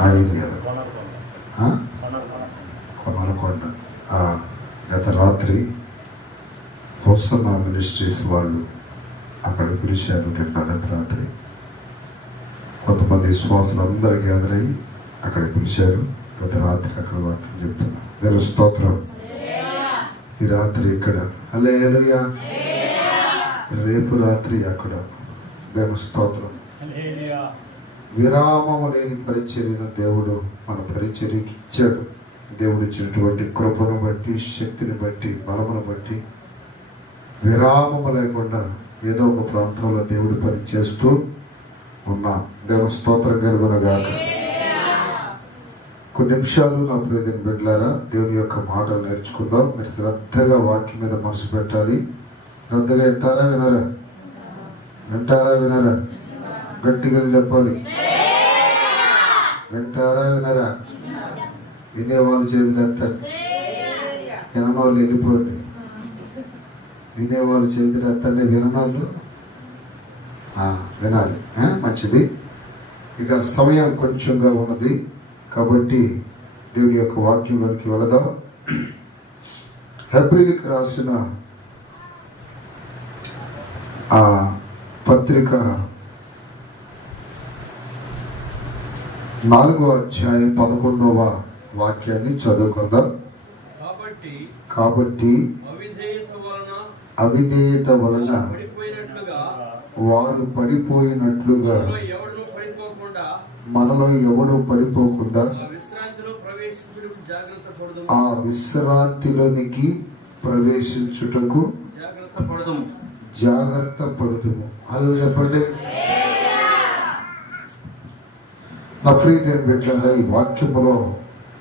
ఆ ఏరియాలో కొనలకొండ. గత రాత్రి హోసన్నా మినిస్ట్రీస్ వాళ్ళు అక్కడ పిలిచారు. గత రాత్రి కొంతమంది విశ్వాసులు అందరూ గ్యాదర్ అయ్యి అక్కడ పిలిచారు. గత రాత్రి అక్కడ వాక్యం చెప్తున్నా. దేవుని స్తోత్రం. ఈ రాత్రి ఇక్కడ హల్లెలూయా, రేపు రాత్రి అక్కడ. దేవుని స్తోత్రం. విరామము లేని పరిచర్యను దేవుడు మన పరిచర్యకి ఇచ్చాడు. దేవుడు ఇచ్చినటువంటి కృపను బట్టి, శక్తిని బట్టి, బలమును బట్టి విరామము లేకుండా ఏదో ఒక ప్రాంతంలో దేవుడి పని చేస్తూ ఉన్నాం. దేవుని స్తోత్రం కలుగునుగాక. కొన్ని నిమిషాలు నా ప్రియమైన బిడ్డలారా, దేవుని యొక్క మాటలు నేర్చుకుందాం. మీరు శ్రద్ధగా వాక్యం మీద మనసు పెట్టాలి. శ్రద్ధగా వింటారా వినరా? వింటారా వినరా? గట్టిగా చెప్పాలి. వింటారా వినరా? వినేవాళ్ళు చేతులు ఎత్తండి, వినవాళ్ళు వెళ్ళిపోండి. వినేవాళ్ళు చేతులు ఎత్తండి, వినవాళ్ళు వినాలి. మంచిది. ఇక సమయం కొంచెంగా ఉన్నది కాబట్టి దేవుడి యొక్క వాక్యంలోనికి వెళదాం. హెబ్రీయులకు రాసిన ఆ పత్రిక 4వ అధ్యాయం 11వ వాక్యాన్ని చదువుకుందాం. కాబట్టి అవిధేయత వలన వారు పడిపోయినట్లుగా మనలో ఎవడు పడిపోకుండా ఆ విశ్రాంతిలోనికి ప్రవేశించుటకు జాగ్రత్త పడుదుము. అలా చెప్పండి. నా ప్రియమైన బిడ్డలారా, ఈ వాక్యములో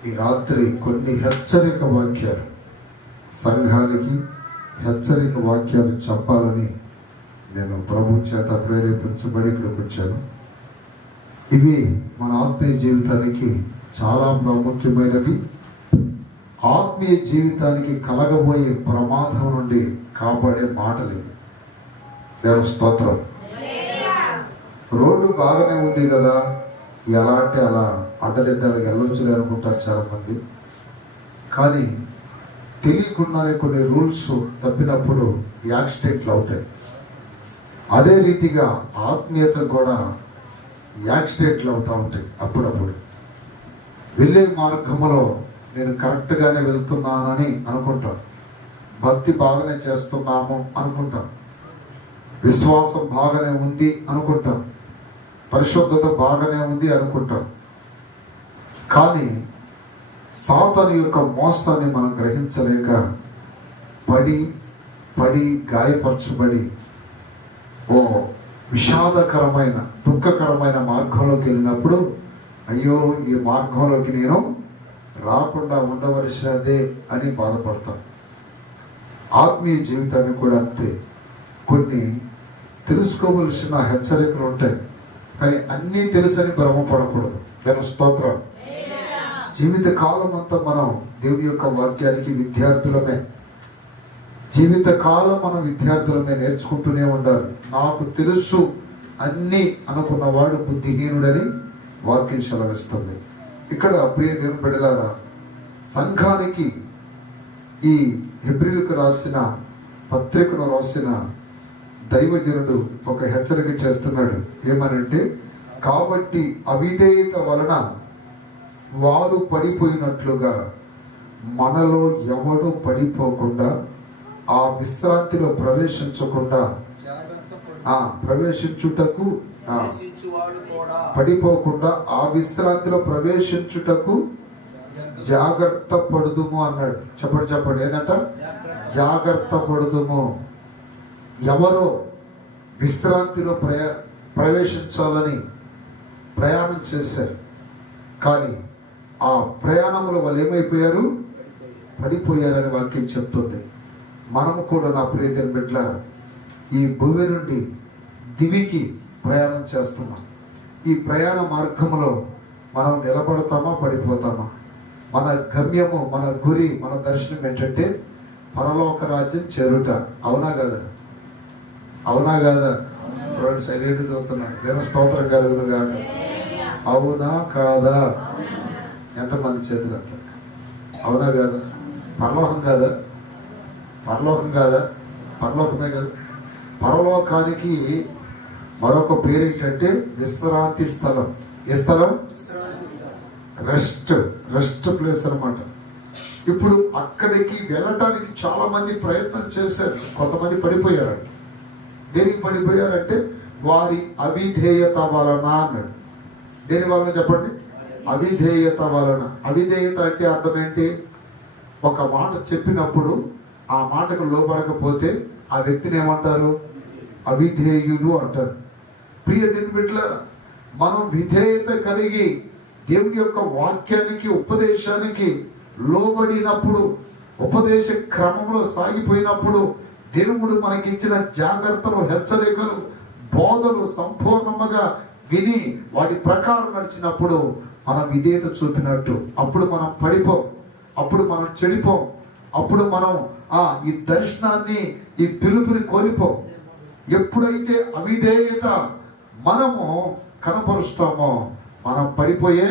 ఈ రాత్రి కొన్ని హెచ్చరిక వాక్యాలు, సంఘానికి హెచ్చరిక వాక్యాలు చెప్పాలని నేను ప్రభు చేత ప్రేరేపించబడి ఇక్కడికి వచ్చాను. ఇవి మన ఆత్మీయ జీవితానికి చాలా ప్రాముఖ్యమైనవి. ఆత్మీయ జీవితానికి కలగబోయే ప్రమాదం నుండి కాపాడే మాటలు. దేవుని స్తోత్రం. రోడ్డు బాగానే ఉంది కదా, ఎలా అంటే అలా అడ్డదిడ్డలకు వెళ్ళొచ్చులే అనుకుంటారు చాలా మంది. కానీ తెలియకుండానే కొన్ని రూల్స్ తప్పినప్పుడు యాక్సిడెంట్లు అవుతాయి. అదే రీతిగా ఆత్మీయతలు కూడా యాక్సిడెంట్లు అవుతూ ఉంటాయి. అప్పుడప్పుడు వెళ్ళే మార్గంలో నేను కరెక్ట్గానే వెళ్తున్నానని అనుకుంటాను, భక్తి బాగానే చేస్తున్నాము అనుకుంటాం, విశ్వాసం బాగానే ఉంది అనుకుంటాం, పరిశుద్ధత బాగానే ఉంది అనుకుంటాం. కానీ సాతాను యొక్క మోసాన్ని మనం గ్రహించలేక పడి గాయపరచబడి ఓ విషాదకరమైన, దుఃఖకరమైన మార్గంలోకి వెళ్ళినప్పుడు అయ్యో ఈ మార్గంలోకి నేను రాకుండా ఉండవలసినదే అని బాధపడతాం. ఆత్మీయ జీవితాన్ని కూడా అంతే. కొన్ని తెలుసుకోవలసిన హెచ్చరికలు ఉంటాయి, కానీ అన్నీ తెలుసని భ్రమపడకూడదు. దేవుని స్తోత్రం. జీవిత కాలం అంతా మనం దేవుని యొక్క వాక్యానికి విద్యార్థులమే. జీవిత కాలం మనం విద్యార్థులమే, నేర్చుకుంటూనే ఉండాలి. నాకు తెలుసు అన్నీ అనుకున్నవాడు బుద్ధిహీనుడని వాక్యం సెలవిస్తుంది. ఇక్కడ ప్రియ దేవుని బిడ్డలారా, సంఘానికి ఈ హెబ్రీయులకు రాసిన పత్రికను రాసిన దైవజనుడు ఒక హెచ్చరిక చేస్తున్నాడు. ఏమనంటే, కాబట్టి అవిధేయత వలన వారు పడిపోయినట్లుగా మనలో ఎవడు పడిపోకుండా ఆ విశ్రాంతిలో ప్రవేశించుటకు పడిపోకుండా ఆ విశ్రాంతిలో ప్రవేశించుటకు జాగ్రత్త పడుదుము అన్నాడు. చెప్పండి ఏదంట? జాగ్రత్త పడుదుము. ఎవరో విశ్రాంతిలో ప్రవేశించాలని ప్రయాణం చేశారు, కానీ ఆ ప్రయాణంలో వాళ్ళు ఏమైపోయారు? పడిపోయారని వాక్యం చెప్తుంది. మనము కూడా నా ప్రియమైన బిడ్డలారా, ఈ భూమి నుండి దివికి ప్రయాణం చేస్తున్నాం. ఈ ప్రయాణ మార్గంలో మనం నిలబడతామా, పడిపోతామా? మన గమ్యము, మన గురి, మన దర్శనం ఏంటంటే పరలోక రాజ్యం చేరుట. అవునా కదా? అవునా కదా? సైలెంట్గా అవుతున్నాడు. దేవుని స్తోత్రం కలుగును గాక. అవునా కాదా? ఎంతమంది చేతులు అంటారు? అవునా కాదా? పరలోకం కాదా? పరలోకం కాదా? పరలోకమే కదా. పరలోకానికి మరొక పేరు ఏంటంటే విశ్రాంతి స్థలం. ఏ స్థలం? రెస్ట్ ప్లేస్ అన్నమాట. ఇప్పుడు అక్కడికి వెళ్ళటానికి చాలా మంది ప్రయత్నం చేశారు. కొంతమంది పడిపోయారు. దేనికి పడిపోయారంటే వారి అవిధేయత వలన అన్నాడు. దేని వలన చెప్పండి? అవిధేయత వలన. అవిధేయత అంటే అర్థం ఏంటి? ఒక మాట చెప్పినప్పుడు ఆ మాటకు లోబడకపోతే ఆ వ్యక్తిని ఏమంటారు? అవిధేయులు అంటారు. ప్రియ దేవుని బిడ్డలారా, మనం విధేయత కలిగి దేవుని యొక్క వాక్యానికి, ఉపదేశానికి లోబడినప్పుడు, ఉపదేశ క్రమంలో సాగిపోయినప్పుడు దేవుడు మనకి ఇచ్చిన జాగ్రత్తలు, హెచ్చరికలు, బోధలు సంపూర్ణముగా విని వాటి ప్రకారం నడిచినప్పుడు మనం విధేయత చూపినట్టు. అప్పుడు మనం పడిపోం, అప్పుడు మనం చెడిపోం, అప్పుడు మనం ఈ దర్శనాన్ని, ఈ పిలుపుని కోల్పోం. ఎప్పుడైతే అవిధేయత మనము కనపరుస్తామో మనం పడిపోయే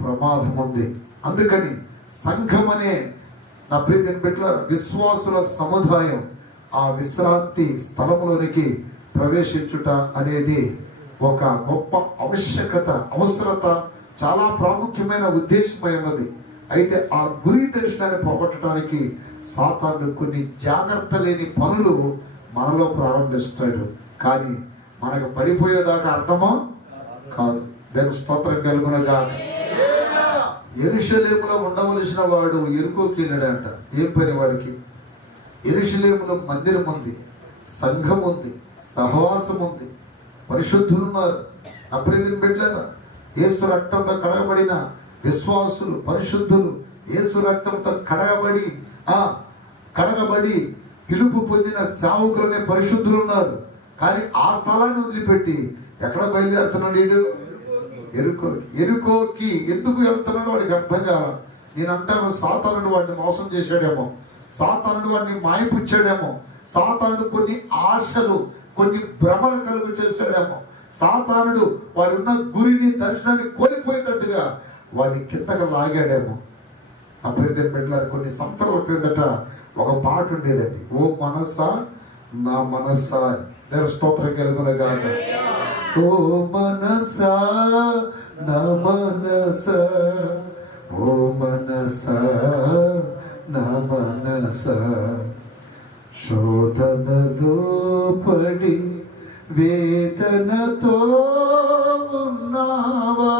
ప్రమాదం ఉంది. అందుకని సంఘం అనే నా ప్రియమైన బిడ్డలారా, విశ్వాసుల సముదాయం ఆ విశ్రాంతి స్థలంలోనికి ప్రవేశించుట అనేది ఒక గొప్ప ఆవశ్యకత, అవసరత, చాలా ప్రాముఖ్యమైన ఉద్దేశమై ఉన్నది. అయితే ఆ గురి దర్శనాన్ని పోగొట్టడానికి సాతాను కొన్ని జాగ్రత్త లేని పనులు మనలో ప్రారంభిస్తాడు. కానీ మనకు పడిపోయేదాకా అర్థమో కాదు. దాని స్తోత్రం కలుగునగా. యెరూషలేములో ఉండవలసిన వాడు యెరికోకి వెళ్ళాడంట. ఏం పని వాడికి? యెరూషలేములో మందిరం ఉంది, సంఘం ఉంది, సహవాసం ఉంది, పరిశుద్ధులు ఉన్నారు. అప్రియదిని బిడ్డలారా, యేసు రక్తంతో కడగబడిన విశ్వాసులు, పరిశుద్ధులు, యేసు రక్తంతో కడగబడి పిలుపు పొందిన సేవకులనే పరిశుద్ధులు ఉన్నారు. కానీ ఆ స్థలాన్ని వదిలిపెట్టి ఎక్కడ బయలుదేరుతున్నాడు? ఎరుకోకి ఎందుకు వెళ్తున్నాడు వాడికి అర్థం కాల. నేను అంటాను, సాతానుడు వాడిని మోసం చేశాడేమో, సాతానుడు వాడిని మాయపుచ్చాడేమో, సాతానుడు కొన్ని ఆశలు, కొన్ని భ్రమలు కలుగు చేశాడేమో, సాతానుడు వాడి ఉన్న గురిని, దర్శనాన్ని కోల్పోయినట్టుగా వాడిని కిందగా లాగాడేమో. అప్పుడు బిడ్డలారు, కొన్ని సంవత్సరాల క్రిందట ఒక పాట ఉండేదండి, ఓ మనసా నా మనసా. దేవుని స్తోత్రం కలుగునగా. ఓ మనసా నా మనసా, ఓ మనసా నా మనసా, శోధనలో పడి వేదనతో ఉన్నావా,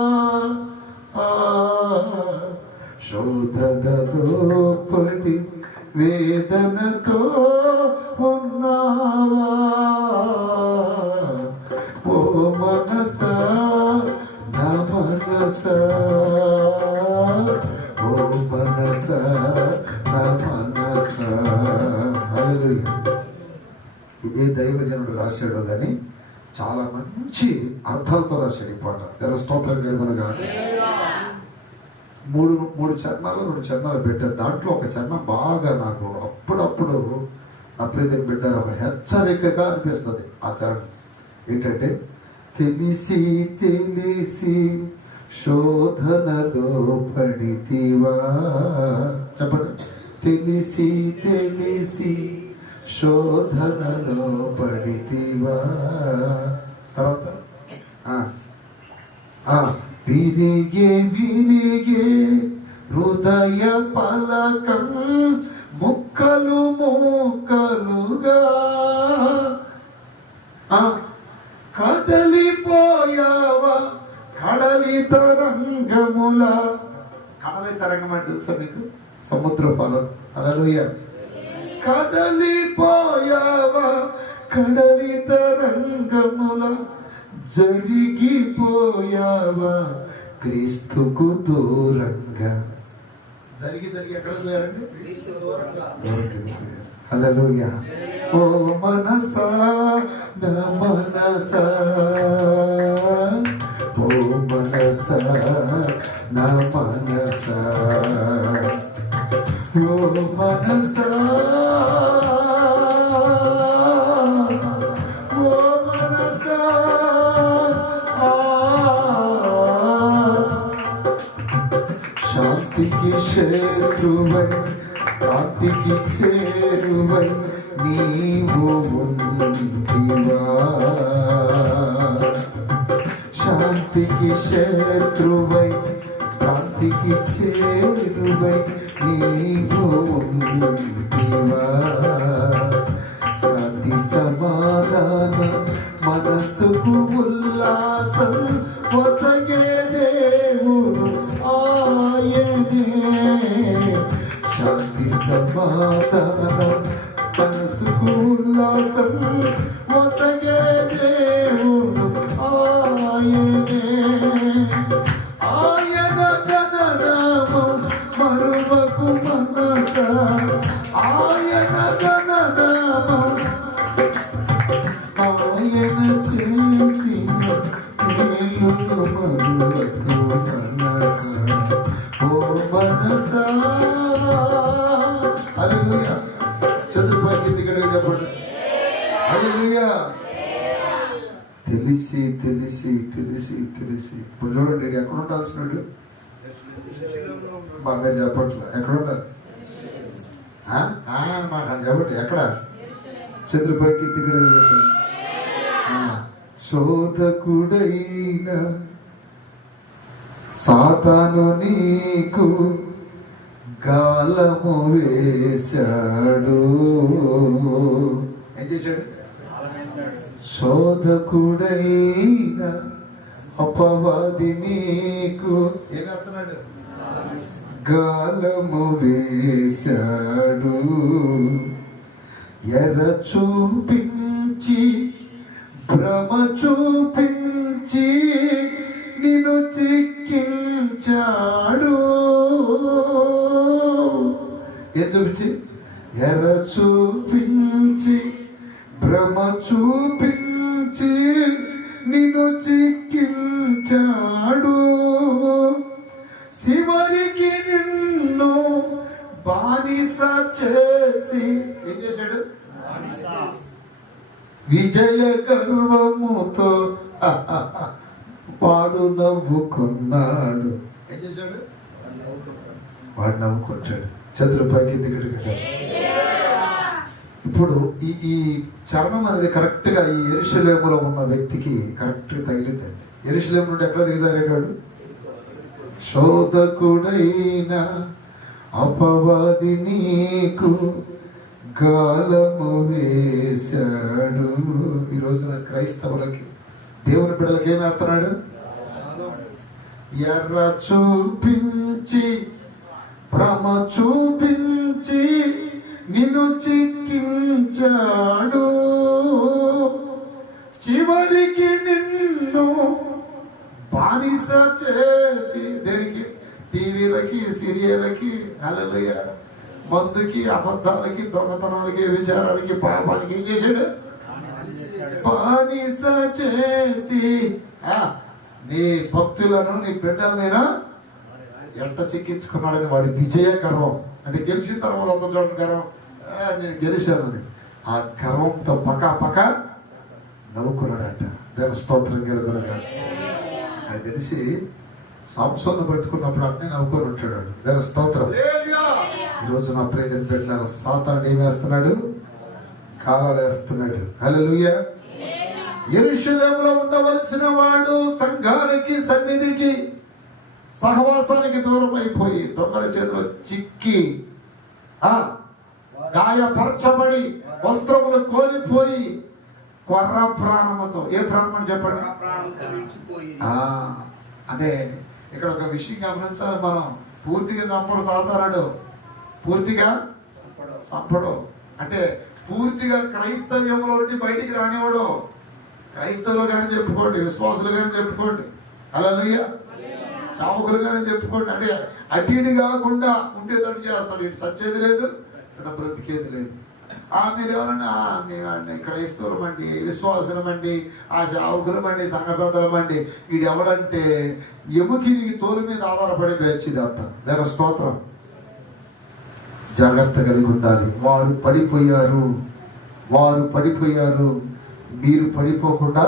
శోధనలో పడి వేదనతో ఉన్నావా, ఓ మనసా నా మనసా, ఓ మనసా నా మనసా. హల్లెలూయా. ఏ దైవజనుడు రాశాడో కానీ చాలా మంచి అర్థాలతో రాశాడు ఈ పాట. దేవుని స్తోత్రం కలుగునగా. మూడు చరణాలు, 2 చరణాలు పెట్టారు. దాంట్లో ఒక చరణం బాగా నాకు అప్పుడప్పుడు నా ప్రియమైన బిడ్డ ఒక హెచ్చరికగా అనిపిస్తుంది. ఆ చరణం ఏంటంటే, తెలిసి తెలిసి శోధనలో పడితివా. చెప్పండి. తెలిసి తెలిసి శోధనలో పడితివా. తర్వాత విరిగే విరిగే హృదయ పలకం ముక్కలు ముక్కలుగా కదలిపోయావా కడలి తరంగముల. కడలి తరంగం అంటే తెలుసా మీకు? సముద్ర పాలన. హల్లెలూయా. కదలిపోయావా కడలి తరంగముల, జరిగిపోయావా క్రీస్తుకు దూరంగా. జరిగి ఎక్కడ పోయారండి? హల్లెలూయా. ఓ మనసా నా మనసా, ఓ మనసా నా మనసా, ఓ మనసా, ఓ మనసా, శాంతికి శత్రువై కాంతికి చేరువై నీవు ఉంటివా. శాంతికి శత్రువై కాంతికి చేరువై నీవు ఉంటివా. శాంతి సమాధాన మనసుకు ఉల్లాసం వసగే దేవుడు ఆయనే. శాంతి సమాధాన మనసుకు ఉల్లాసం వసగే దేవుడు ఆయనే. ఆయన గణనామం మరువకు మనస, ఆయన గణనామం ఆయన చేసిన మేలును మరువకు మనస. ఓ మనస హల్లెలూయా. చదువుపైకి దిగడగా చెప్పండి హల్లెలూయా. తెలిసి తెలిసి తెలిసి తెలిసి ఇప్పుడు చూడండి, ఎక్కడ ఉండాల్సినట్టు బాగా చెప్పట్లే. ఎక్కడ ఉండాలి మాట చెప్పండి, ఎక్కడ? చంద్రపైకి దిగడగా చెప్పండి. శోధకుడైన సాతాను నీకు గాలము వేశాడు. ఏం చేశాడు? శోధకుడైన అపవాది నీకు ఏమవుతున్నాడు? గాలము వేశాడు. ఎర్ర చూపించి భ్రమ చూపించి నిన్ను చిక్కించాడు. ఏం చూపించి? ఎర్ర చూపించి భ్రమ చూపించి నిన్ను చిక్కించాడు. చివరికి నిన్ను బానిస చేసి ఏం చేశాడు? విజయ గర్వముతో వాడు నవ్వుకున్నాడు. ఏం చేశాడు? వాడు నవ్వుకుంటాడు. చతురపైకి దిగడు కదా. ఇప్పుడు ఈ చర్మం అనేది కరెక్ట్ గా ఈ యెరూషలేములో ఉన్న వ్యక్తికి కరెక్ట్ గా తగిలిందండి. యెరూషలేము నుండి ఎక్కడ దిగజారేవాడు? శోధకుడైన అపవాది నీకు గాలము వేశాడు. ఈ రోజున క్రైస్తవులకి, దేవుని బిడ్డలకి ఏమి వేస్తున్నాడు? ఎర్ర చూపించి భ్రమ చూపించి నిన్ను చిక్కించాడు. చివరికి నిన్ను బానిస చేసి దేనికి? టీవీలకి, సీరియళ్ళకి, హల్లెలూయా, మందుకి, అబద్ధాలకి, దొంగతనాలకి, విచారాలకి, పాపానికి ఏం చేశాడు? బానిస చేసి నీ భక్తులను, నీ బిడ్డలనైనా ఎంత చిక్కించుకున్నాడని వాడి విజయ గర్వం. అంటే గెలిచిన తర్వాత అంత చూడండి గర్వం, నేను గెలిచానని ఆ గర్వంతో పక్క పక్క నవ్వుకున్నాడట. దేవ స్తోత్రం గెలుకునగా. అది తెలిసి సంసోను పట్టుకున్నప్పుడు అట్నే నవ్వుకొని ఉంటాడు. దేవ స్తోత్రం. ఈ రోజు నా ప్రియని పెట్టారు, సాతాను ఏం వేస్తున్నాడు? కాలాలు వేస్తున్నాడు. హల్లెలూయా. యెరూషలేములో ఉండవలసిన వాడు సంఘానికి, సన్నిధికి, సహవాసానికి దూరం అయిపోయి దొంగల చేతిలో చిక్కి గాయపరచబడి వస్త్రములు కోల్పోయి కొర్ర ప్రాణముతో, ఏ ప్రాణం చెప్పండి? అంటే ఇక్కడ ఒక విషయం గమనించాలి మనం. పూర్తిగా చంపడు సాతానుడు, పూర్తిగా చంపడు. అంటే పూర్తిగా క్రైస్తవ్యంలో నుండి బయటికి రానివాడు. క్రైస్తవులు కానీ చెప్పుకోండి, విశ్వాసులు కానీ చెప్పుకోండి, హల్లెలూయా, సాముకులు కానీ చెప్పుకోండి. అంటే అటు ఇటు కాకుండా ఉండేటట్టు చేస్తాడు. ఇటు సచ్చేది లేదు, ఇటు బ్రతికేది లేదు. మీరు ఎవరన్నా మేము క్రైస్తవులమండి, విశ్వాసులమండి, ఆ చావుకులమండి, సంఘ పెద్దలమండి, వీడు ఎవడంటే ఎముకిరికి తోలు మీద ఆధారపడి వేచింది అంట. దేవ స్తోత్రం. జాగ్రత్త కలిగి ఉండాలి. వారు పడిపోయారు, మీరు పడిపోకుండా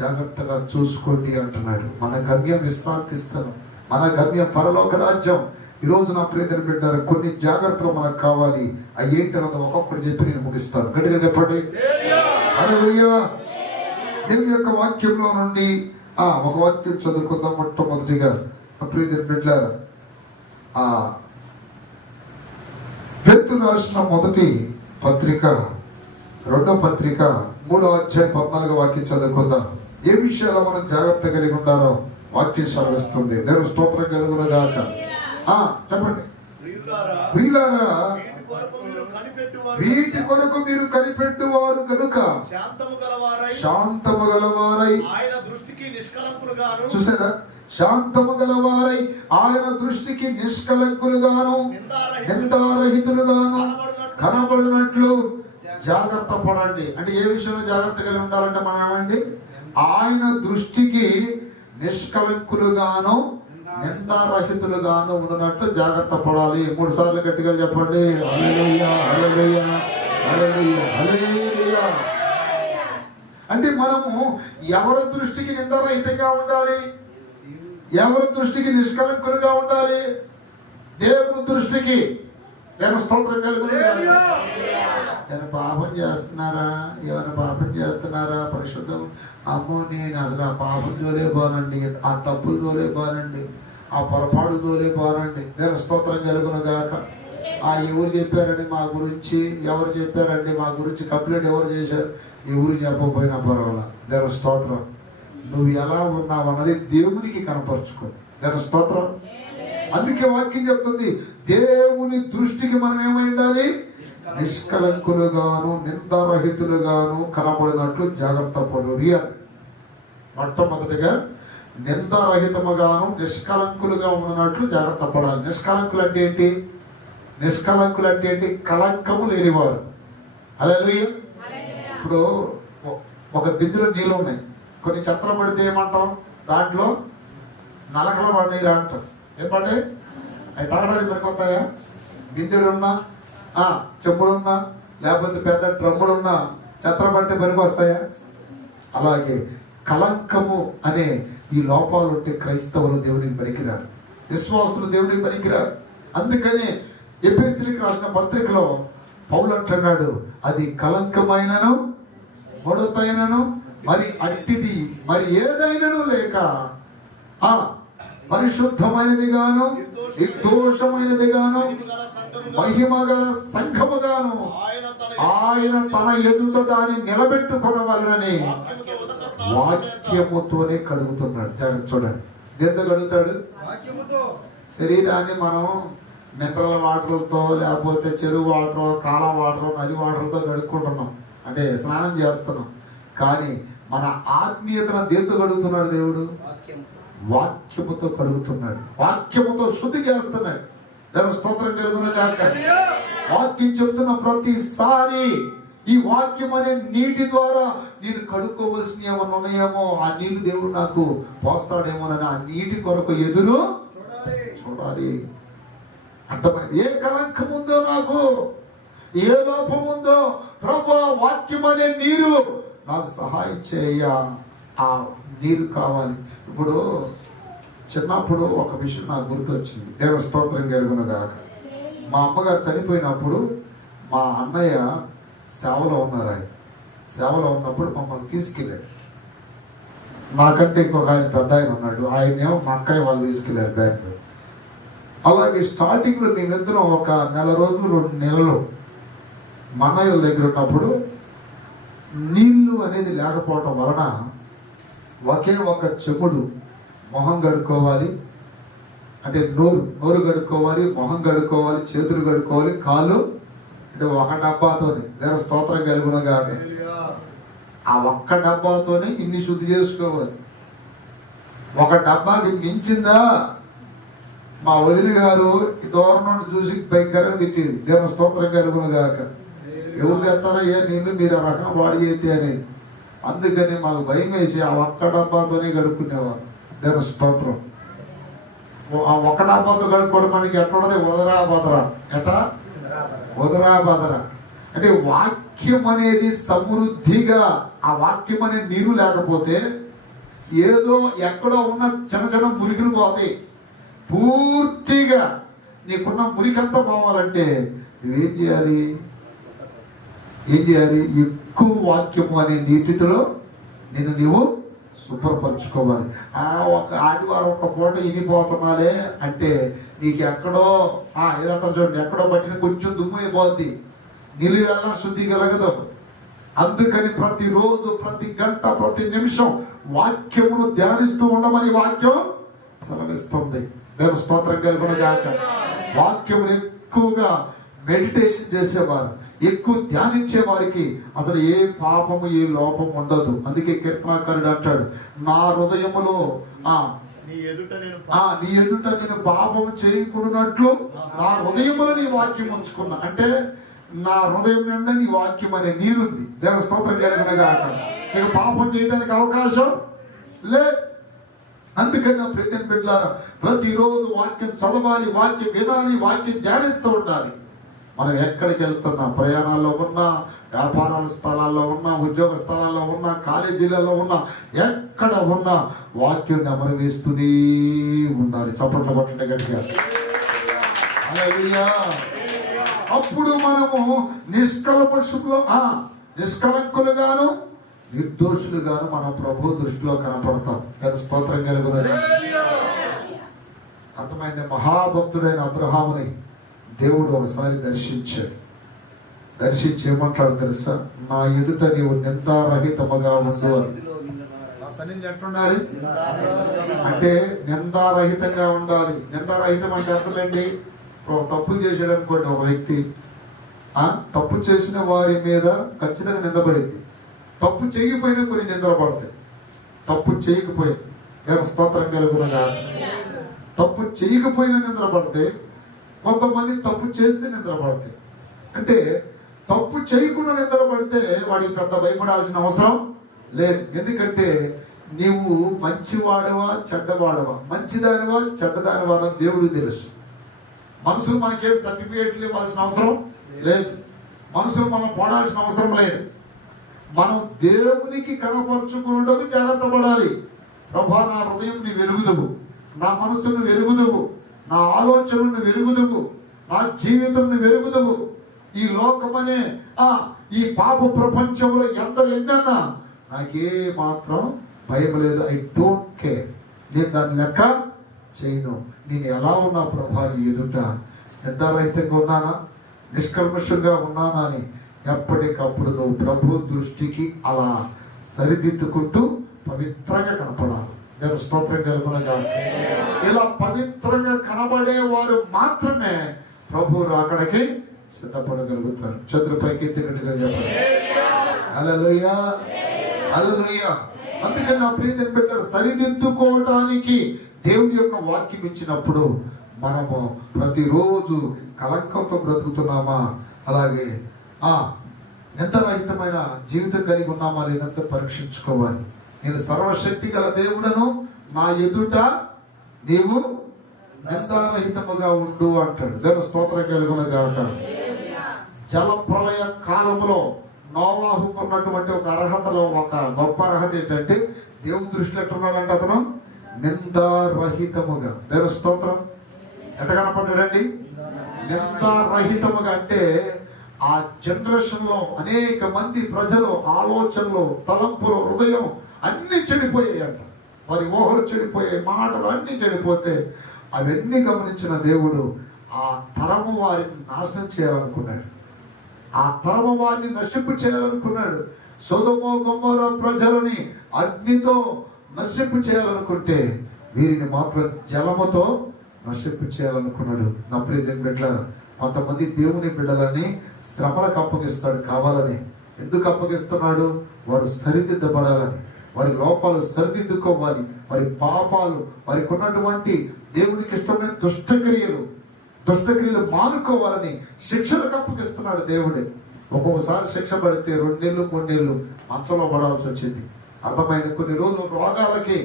జాగ్రత్తగా చూసుకోండి అంటున్నాడు. మన గమ్యం విశ్రాంతిస్తాను, మన గమ్యం పరలోక రాజ్యం. ఈరోజు నా ప్రియతను పెట్టారు, కొన్ని జాగ్రత్తలు మనకు కావాలి. అవి ఏంటన్నది ఒక్కొక్కటి చెప్పి నేను ముగిస్తాను. గట్టిగా చెప్పండి హల్లెలూయా. దేవుని యొక్క వాక్యంలో నుండి ఒక వాక్యం చదువుకుందాం. మొట్టమొదటిగా ప్రియతను పెట్టారు, పేతురు రాసిన మొదటి పత్రిక 2వ పత్రిక 3వ అధ్యాయం 14వ వాక్యం చదువుకుందాం. ఏ విషయాల్లో మనం జాగ్రత్త కలిగి ఉండాలో వాక్యం సెలవిస్తుంది. దేవుని స్తోత్రం కలుగునుగాక. చెప్పండి. ప్రియులారా, వీటి కొరకు మీరు కనిపెట్టువారు కనుక శాంతము గలవారై, చూసారా, శాంతము గలవారై ఆయన దృష్టికి నిష్కలంకులుగాను నిందారహితులుగాను కనబడినట్లు జాగ్రత్త పడండి. అంటే ఏ విషయంలో జాగ్రత్త కలిగి ఉండాలంటే మనం ఆయన దృష్టికి నిష్కలంకులుగాను నిందారహితులుగాను ఉన్నట్లు జాగ్రత్త పడాలి. 3 సార్లు గట్టిగా చెప్పండి హల్లెలూయా, హల్లెలూయా, హల్లెలూయా, హల్లెలూయా. అంటే మనము ఎవరి దృష్టికి నిందారహితంగా ఉండాలి? ఎవరి దృష్టికి నిష్కలంకులుగా ఉండాలి? దేవుని దృష్టికి. దేవుని స్తోత్రం కలుగునుగాక. ఏమైనా పాపం చేస్తున్నారా? ఏమైనా పాపం చేస్తున్నారా? పరిశుద్ధం, అమ్మో నేను అసలు ఆ పాపం జోలే బానండి, ఆ తప్పులు జోలే బానండి, ఆ పొరపాటు జోలే బానండి. దేవుని స్తోత్రం కలుగునుగాక. ఎవరు చెప్పారండి మా గురించి? ఎవరు చెప్పారండి మా గురించి? కంప్లైంట్ ఎవరు చేశారు? ఎవరు చెప్పకపోయినా పర్వాలా. దేవుని స్తోత్రం. నువ్వు ఎలా ఉన్నావు అన్నది దేవునికి కనపరుచుకో. దేవుని స్తోత్రం. అందుకే వాక్యం చెప్తుంది, దేవుని దృష్టికి మనం ఏమై ఉండాలి? నిష్కలంకులుగాను నిందారహితులుగాను కనబడినట్లు జాగ్రత్త పడు. రియల్ మొట్టమొదటిగా నిందారహితముగాను నిష్కలంకులుగా ఉన్నట్లు జాగ్రత్త పడాలి. నిష్కలంకులు అంటే ఏంటి? నిష్కలంకులు అంటే ఏంటి? కళంకము లేనివారు. హల్లెలూయా. ఇప్పుడు ఒక బిందులో నీళ్ళు ఉన్నాయి, కొన్ని చెత్తలు పడితే ఏమంటాం? దాంట్లో నలకలు పడ్డాయిరా అంటాం. ఏం పడ్డాయి? అవి తాగడానికి పనికొస్తాయా? బిందెడు ఉన్నా, చెంబుడున్నా, లేకపోతే పెద్ద డ్రమ్ముడున్నా చెత్తలు పడితే పనికి వస్తాయా? అలాగే కలంకము అనే ఈ లోపాలు ఉంటే క్రైస్తవులు దేవునికి పనికిరారు, విశ్వాసులు దేవునికి పనికిరారు. అందుకని ఎఫెసీయులకు రాసిన పత్రికలో పౌలు అంటున్నాడు, అది కలంకమైనను ముడతైనను మరి అట్టిది మరి ఏదైనను లేక పరిశుద్ధమైనది గాను నిర్దోషమైనది గాను మహిమగల సంఘముగాను ఆయన తన ఎదుట దాన్ని నిలబెట్టుకొనవలనని వాక్యముతోనే కడుగుతున్నాడు. చూడండి, దేంతో కడుగుతాడు? శరీరాన్ని మనం మినరల్ వాటర్తో, లేకపోతే చెరువు వాటర్, కాలా వాటర్, నది వాటర్తో కడుక్కుంటున్నాం, అంటే స్నానం చేస్తున్నాం. కానీ మన ఆత్మీయతను దేంతో కడుగుతున్నాడు దేవుడు? వాక్యముతో కడుగుతున్నాడు, వాక్యముతో శుద్ధి చేస్తున్నాడు. దాని స్తోత్రం కలుగునుగాక. వాక్యం చెప్తున్న ప్రతిసారి ఈ వాక్యం అనే నీటి ద్వారా నేను కడుక్కోవలసిన ఏమన్నా ఉన్నాయేమో, ఆ నీళ్లు దేవుడు నాకు పోస్తాడేమోనని ఆ నీటి కొరకు ఎదురు చూడాలి. అర్థమైంది? ఏ కలంకం ఉందో, నాకు ఏ లోపం ఉందో, ప్రభువా వాక్యం అనే నీరు నాకు సహాయం చేయ. ఆ నీరు కావాలి. ఇప్పుడు చిన్నప్పుడు ఒక విషయం నాకు గుర్తొచ్చింది. దేవ స్తోత్రం కలుగునుగాక. మా అమ్మగారు చనిపోయినప్పుడు మా అన్నయ్య సేవలో ఉన్నారు. ఆయన సేవలో ఉన్నప్పుడు మమ్మల్ని తీసుకెళ్ళాడు. నాకంటే ఇంకొక ఆయన పెద్ద ఆయన ఉన్నాడు, ఆయనేమో మా అక్కయ్య వాళ్ళు తీసుకెళ్ళారు బ్యాంకు. అలాగే స్టార్టింగ్లో మేమిద్దరం ఒక 1 నెల రోజులు 2 నెలలు మా అన్నయ్య దగ్గర ఉన్నప్పుడు నీళ్లు అనేది లేకపోవటం వలన ఒకే ఒక చెముడు మొహం కడుక్కోవాలి, అంటే నోరు కడుక్కోవాలి, మొహం కడుక్కోవాలి, చేతులు కడుక్కోవాలి, కాళ్ళు, అంటే ఒక డబ్బాతోనే. దేవ స్తోత్రం కలుగునుగాక. ఆ ఒక్క డబ్బాతోనే ఇన్ని శుద్ధి చేసుకోవాలి. ఒక డబ్బాకి మించిందా మా వదిన గారు దూరం నుండి చూసి భయంకరంగా తిట్టేది. దేవ స్తోత్రం కలుగునుగాక. ఎవరు తెస్తారో ఏ నీళ్ళు మీరు ఆ రకం వాడి చేస్తే అనేది. అందుకని మాకు భయం వేసి ఆ ఒక్క డబ్బాతోనే గడుపుకునేవారు. దేవ స్తోత్రం. ఆ ఒక్క డబ్బాతో గడుపుకోవడం మనకి ఎట్లున్నది? ఉదరా బదరా. ఉదరా బదరా అంటే వాక్యం అనేది సమృద్ధిగా, ఆ వాక్యం అనే నీరు లేకపోతే ఏదో ఎక్కడో ఉన్న చిన్న చిన్న మురికిలు పోతాయి. పూర్తిగా నీకున్న మురికంతా పోవాలంటే నువ్వేం చేయాలి? ఎక్కువ వాక్యము అనే నీతిలో నీవు శుభ్రపరచుకోవాలి. ఒక ఆదివారం ఒక పూట ఇనిపోతున్నాలే అంటే నీకు ఎక్కడో ఏదంటారు చూడండి, ఎక్కడో పట్టిన కొంచెం దుమ్ము అయిపోద్ది, నిలువెల్లా శుద్ధి కలగదు. అందుకని ప్రతిరోజు, ప్రతి గంట, ప్రతి నిమిషం వాక్యమును ధ్యానిస్తూ ఉండమని వాక్యం సెలవిస్తుంది. దేవుని స్తోత్రం కలుగునుగాక. వాక్యమును ఎక్కువగా మెడిటేషన్ చేసేవారు, ఎక్కువ ధ్యానించే వారికి అసలు ఏ పాపము, ఏ లోపం ఉండదు. అందుకే కీర్తనాకారుడు అంటాడు, నా హృదయములో నీ ఎదుట నేను పాపము చేయకున్నట్లు నా హృదయములో నీ వాక్యం ఉంచుకున్నా. అంటే నా హృదయం నిండా నీ వాక్యం అనే నీరుంది. దేవుని స్తోత్రం కలుగునుగాక. ఇక పాపం చేయడానికి అవకాశం లేదు. అందుకని నా ప్రియమైన బిడ్డలారా, ప్రతిరోజు వాక్యం చదవాలి, వాక్యం వినాలి, వాక్యం ధ్యానిస్తూ ఉండాలి. మనం ఎక్కడికి వెళ్తున్నా, ప్రయాణాల్లో ఉన్నా, వ్యాపారాల స్థలాల్లో ఉన్నా, ఉద్యోగ స్థలాల్లో ఉన్నా, కాలేజీలలో ఉన్నా, ఎక్కడ ఉన్నా వాక్యం నెమరు వేస్తూనే ఉండాలి. చప్పట్లు కొట్టండి గట్టిగా. హల్లెలూయా. అప్పుడు మనము నిష్కలంకులుగాను నిర్దోషులుగాను మన ప్రభు దృష్టిలో కనపడతాం. ఎంత స్తోత్రం కలుగుతుంది. అర్థమైంది. మహాభక్తుడైన అబ్రహాముని దేవుడు ఒకసారి దర్శించి ఏమంటాడు తెలుసా? నా ఎదుట నీవు నిందారహితముగా ఉండు అని. నా సన్నిధిలో ఎట్లుండాలి అంటే నిందారహితంగా ఉండాలి. నిందారహితం అంటే అర్థమేంటి? తప్పులు చేసాడు అనుకోండి ఒక వ్యక్తి, తప్పు చేసిన వారి మీద ఖచ్చితంగా నిందపడింది. తప్పు చేయకపోయినా కొన్ని నిందలు పడతాయి. తప్పు చేయకపోయి స్తోత్రం కలుగునగా. తప్పు చేయకపోయినా నిందలు పడతాయి, కొంతమంది తప్పు చేస్తే నిందలు పడతాయి. అంటే తప్పు చేయకుండా నిందలు పడితే వాడికి పెద్ద భయపడాల్సిన అవసరం లేదు. ఎందుకంటే నీవు మంచివాడవా చెడ్డవాడవా, మంచిదానివా చెడ్డదానివా అని దేవుడు తెలుసు. మనుషులు మనకేం సర్టిఫికేట్లు ఇవ్వాల్సిన అవసరం లేదు, మనుషులు మనం పోడాల్సిన అవసరం లేదు. మనం దేవునికి కనపరుచుకున్నటకు జాగ్రత్త పడాలి. ప్రభా, నా హృదయం నీ వెరుగుదవు, నా మనసును వెరుగుదవు, నా ఆలోచనలను వెరుగుదవు, నా జీవితం వెరుగుదవు. ఈ లోకమనే ఈ పాప ప్రపంచంలో ఎన్నన్నా నాకే మాత్రం భయం లేదు. I don't care. నేను దాన్ని లెక్క చేయను. నేను ఎలా ఉన్నా ప్రభా ఎదుట నిందారహితంగా ఉన్నానా, నిష్కల్మషంగా ఉన్నానా అని ఎప్పటికప్పుడు నువ్వు ప్రభు దృష్టికి అలా సరిదిద్దుకుంటూ పవిత్రంగా కనపడాలి. నేను స్తోత్రం కలుగునగా. ఇలా పవిత్రంగా కనబడే వారు మాత్రమే ప్రభు రాకడకి సిద్ధపడగలుగుతారు. చతురు పైకి ఎత్తినట్టుగా చెప్పండి. హల్లెలూయా, హల్లెలూయా. అందుకని నా ప్రియతమ బిడ్డలు, సరిదిద్దుకోవటానికి దేవుని యొక్క వాక్యం ఇచ్చినప్పుడు మనము ప్రతిరోజు కలంకంతో బ్రతుకుతున్నామా, అలాగే నిందరహితమైన జీవితం కలిగి ఉన్నామా లేదంటే పరీక్షించుకోవాలి. నేను సర్వశక్తి గల దేవుడను, నా ఎదుట నీవు నిందారహితముగా ఉండు అంటాడు. దేవుని స్తోత్రం కలుగునుగాక. జల ప్రళయ కాలంలో నోవాహుకు ఉన్నటువంటి ఒక అర్హతలో ఒక గొప్ప అర్హత ఏంటంటే దేవుని దృష్టిలో ఎట్టున్నాడంటే అతను నిందారహితముగా. దేవుని స్తోత్రం. ఎట్ట కనపడ్డాడండి? నిందారహితముగా. అంటే ఆ జనరేషన్ లో అనేక మంది ప్రజలు ఆలోచనలు, తలంపులు, హృదయం అన్ని చెడిపోయాయి అంట. వారి ఊహలు చెడిపోయాయి, మాటలు అన్ని చెడిపోతే అవన్నీ గమనించిన దేవుడు ఆ తరము వారిని నాశనం చేయాలనుకున్నాడు. ఆ తరము వారిని నశింపు చేయాలనుకున్నాడు. సొదొమ గొమొర్ర ప్రజలని అగ్నితో నశింపు చేయాలనుకుంటే వీరిని మాత్రం జలముతో నశింపు చేయాలనుకున్నాడు. నా ప్రియ దేవుని బిడ్డలారా, కొంతమంది దేవుని బిడ్డలని శ్రమలకు అప్పగిస్తాడు కావాలని. ఎందుకు అప్పగిస్తున్నాడు? వారు సరిదిద్దబడాలని, వారి లోపాలు సరిదిద్దుకోవాలి, వారి పాపాలు, వారికి ఉన్నటువంటి దేవునికి ఇష్టమైన దుష్టక్రియలు మానుకోవాలని శిక్షలకు అప్పగిస్తున్నాడు దేవుడే. ఒక్కొక్కసారి శిక్ష పడితే 2 నెలలు 3 నెలలు మంచంలో పడాల్సి వచ్చింది. అర్థమైంది. కొన్ని రోజులు రోగాలకి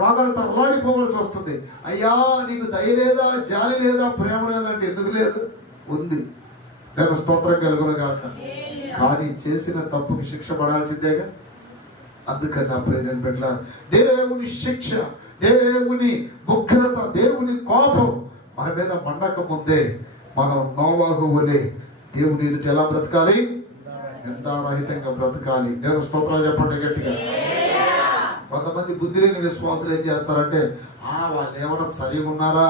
రోగాలతో అల్లాడిపోవాల్సి వస్తుంది. అయ్యా, నీకు దయ లేదా, జాలి లేదా, ప్రేమ లేదా అంటే ఎందుకు లేదు? ఉంది. దేవుని స్తోత్రం కలుగునుగాక. కానీ చేసిన తప్పుకి శిక్ష పడాల్సిందేగా. అందుకని నా ప్రియమైన బిడ్డలారా, దేవుని శిక్ష, దేవుని ఉగ్ర మీద మండక ముందే మనం నోవాహు వలె దేవుని ఎదుట ఎలా బ్రతకాలి? నిందారహితంగా బ్రతకాలి. దేవుని స్తోత్రాలు చెప్పండి గట్టిగా. కొంతమంది బుద్ధి లేని విశ్వాసులు ఏం చేస్తారంటే, వాళ్ళు ఏమన్నా సరిగా ఉన్నారా,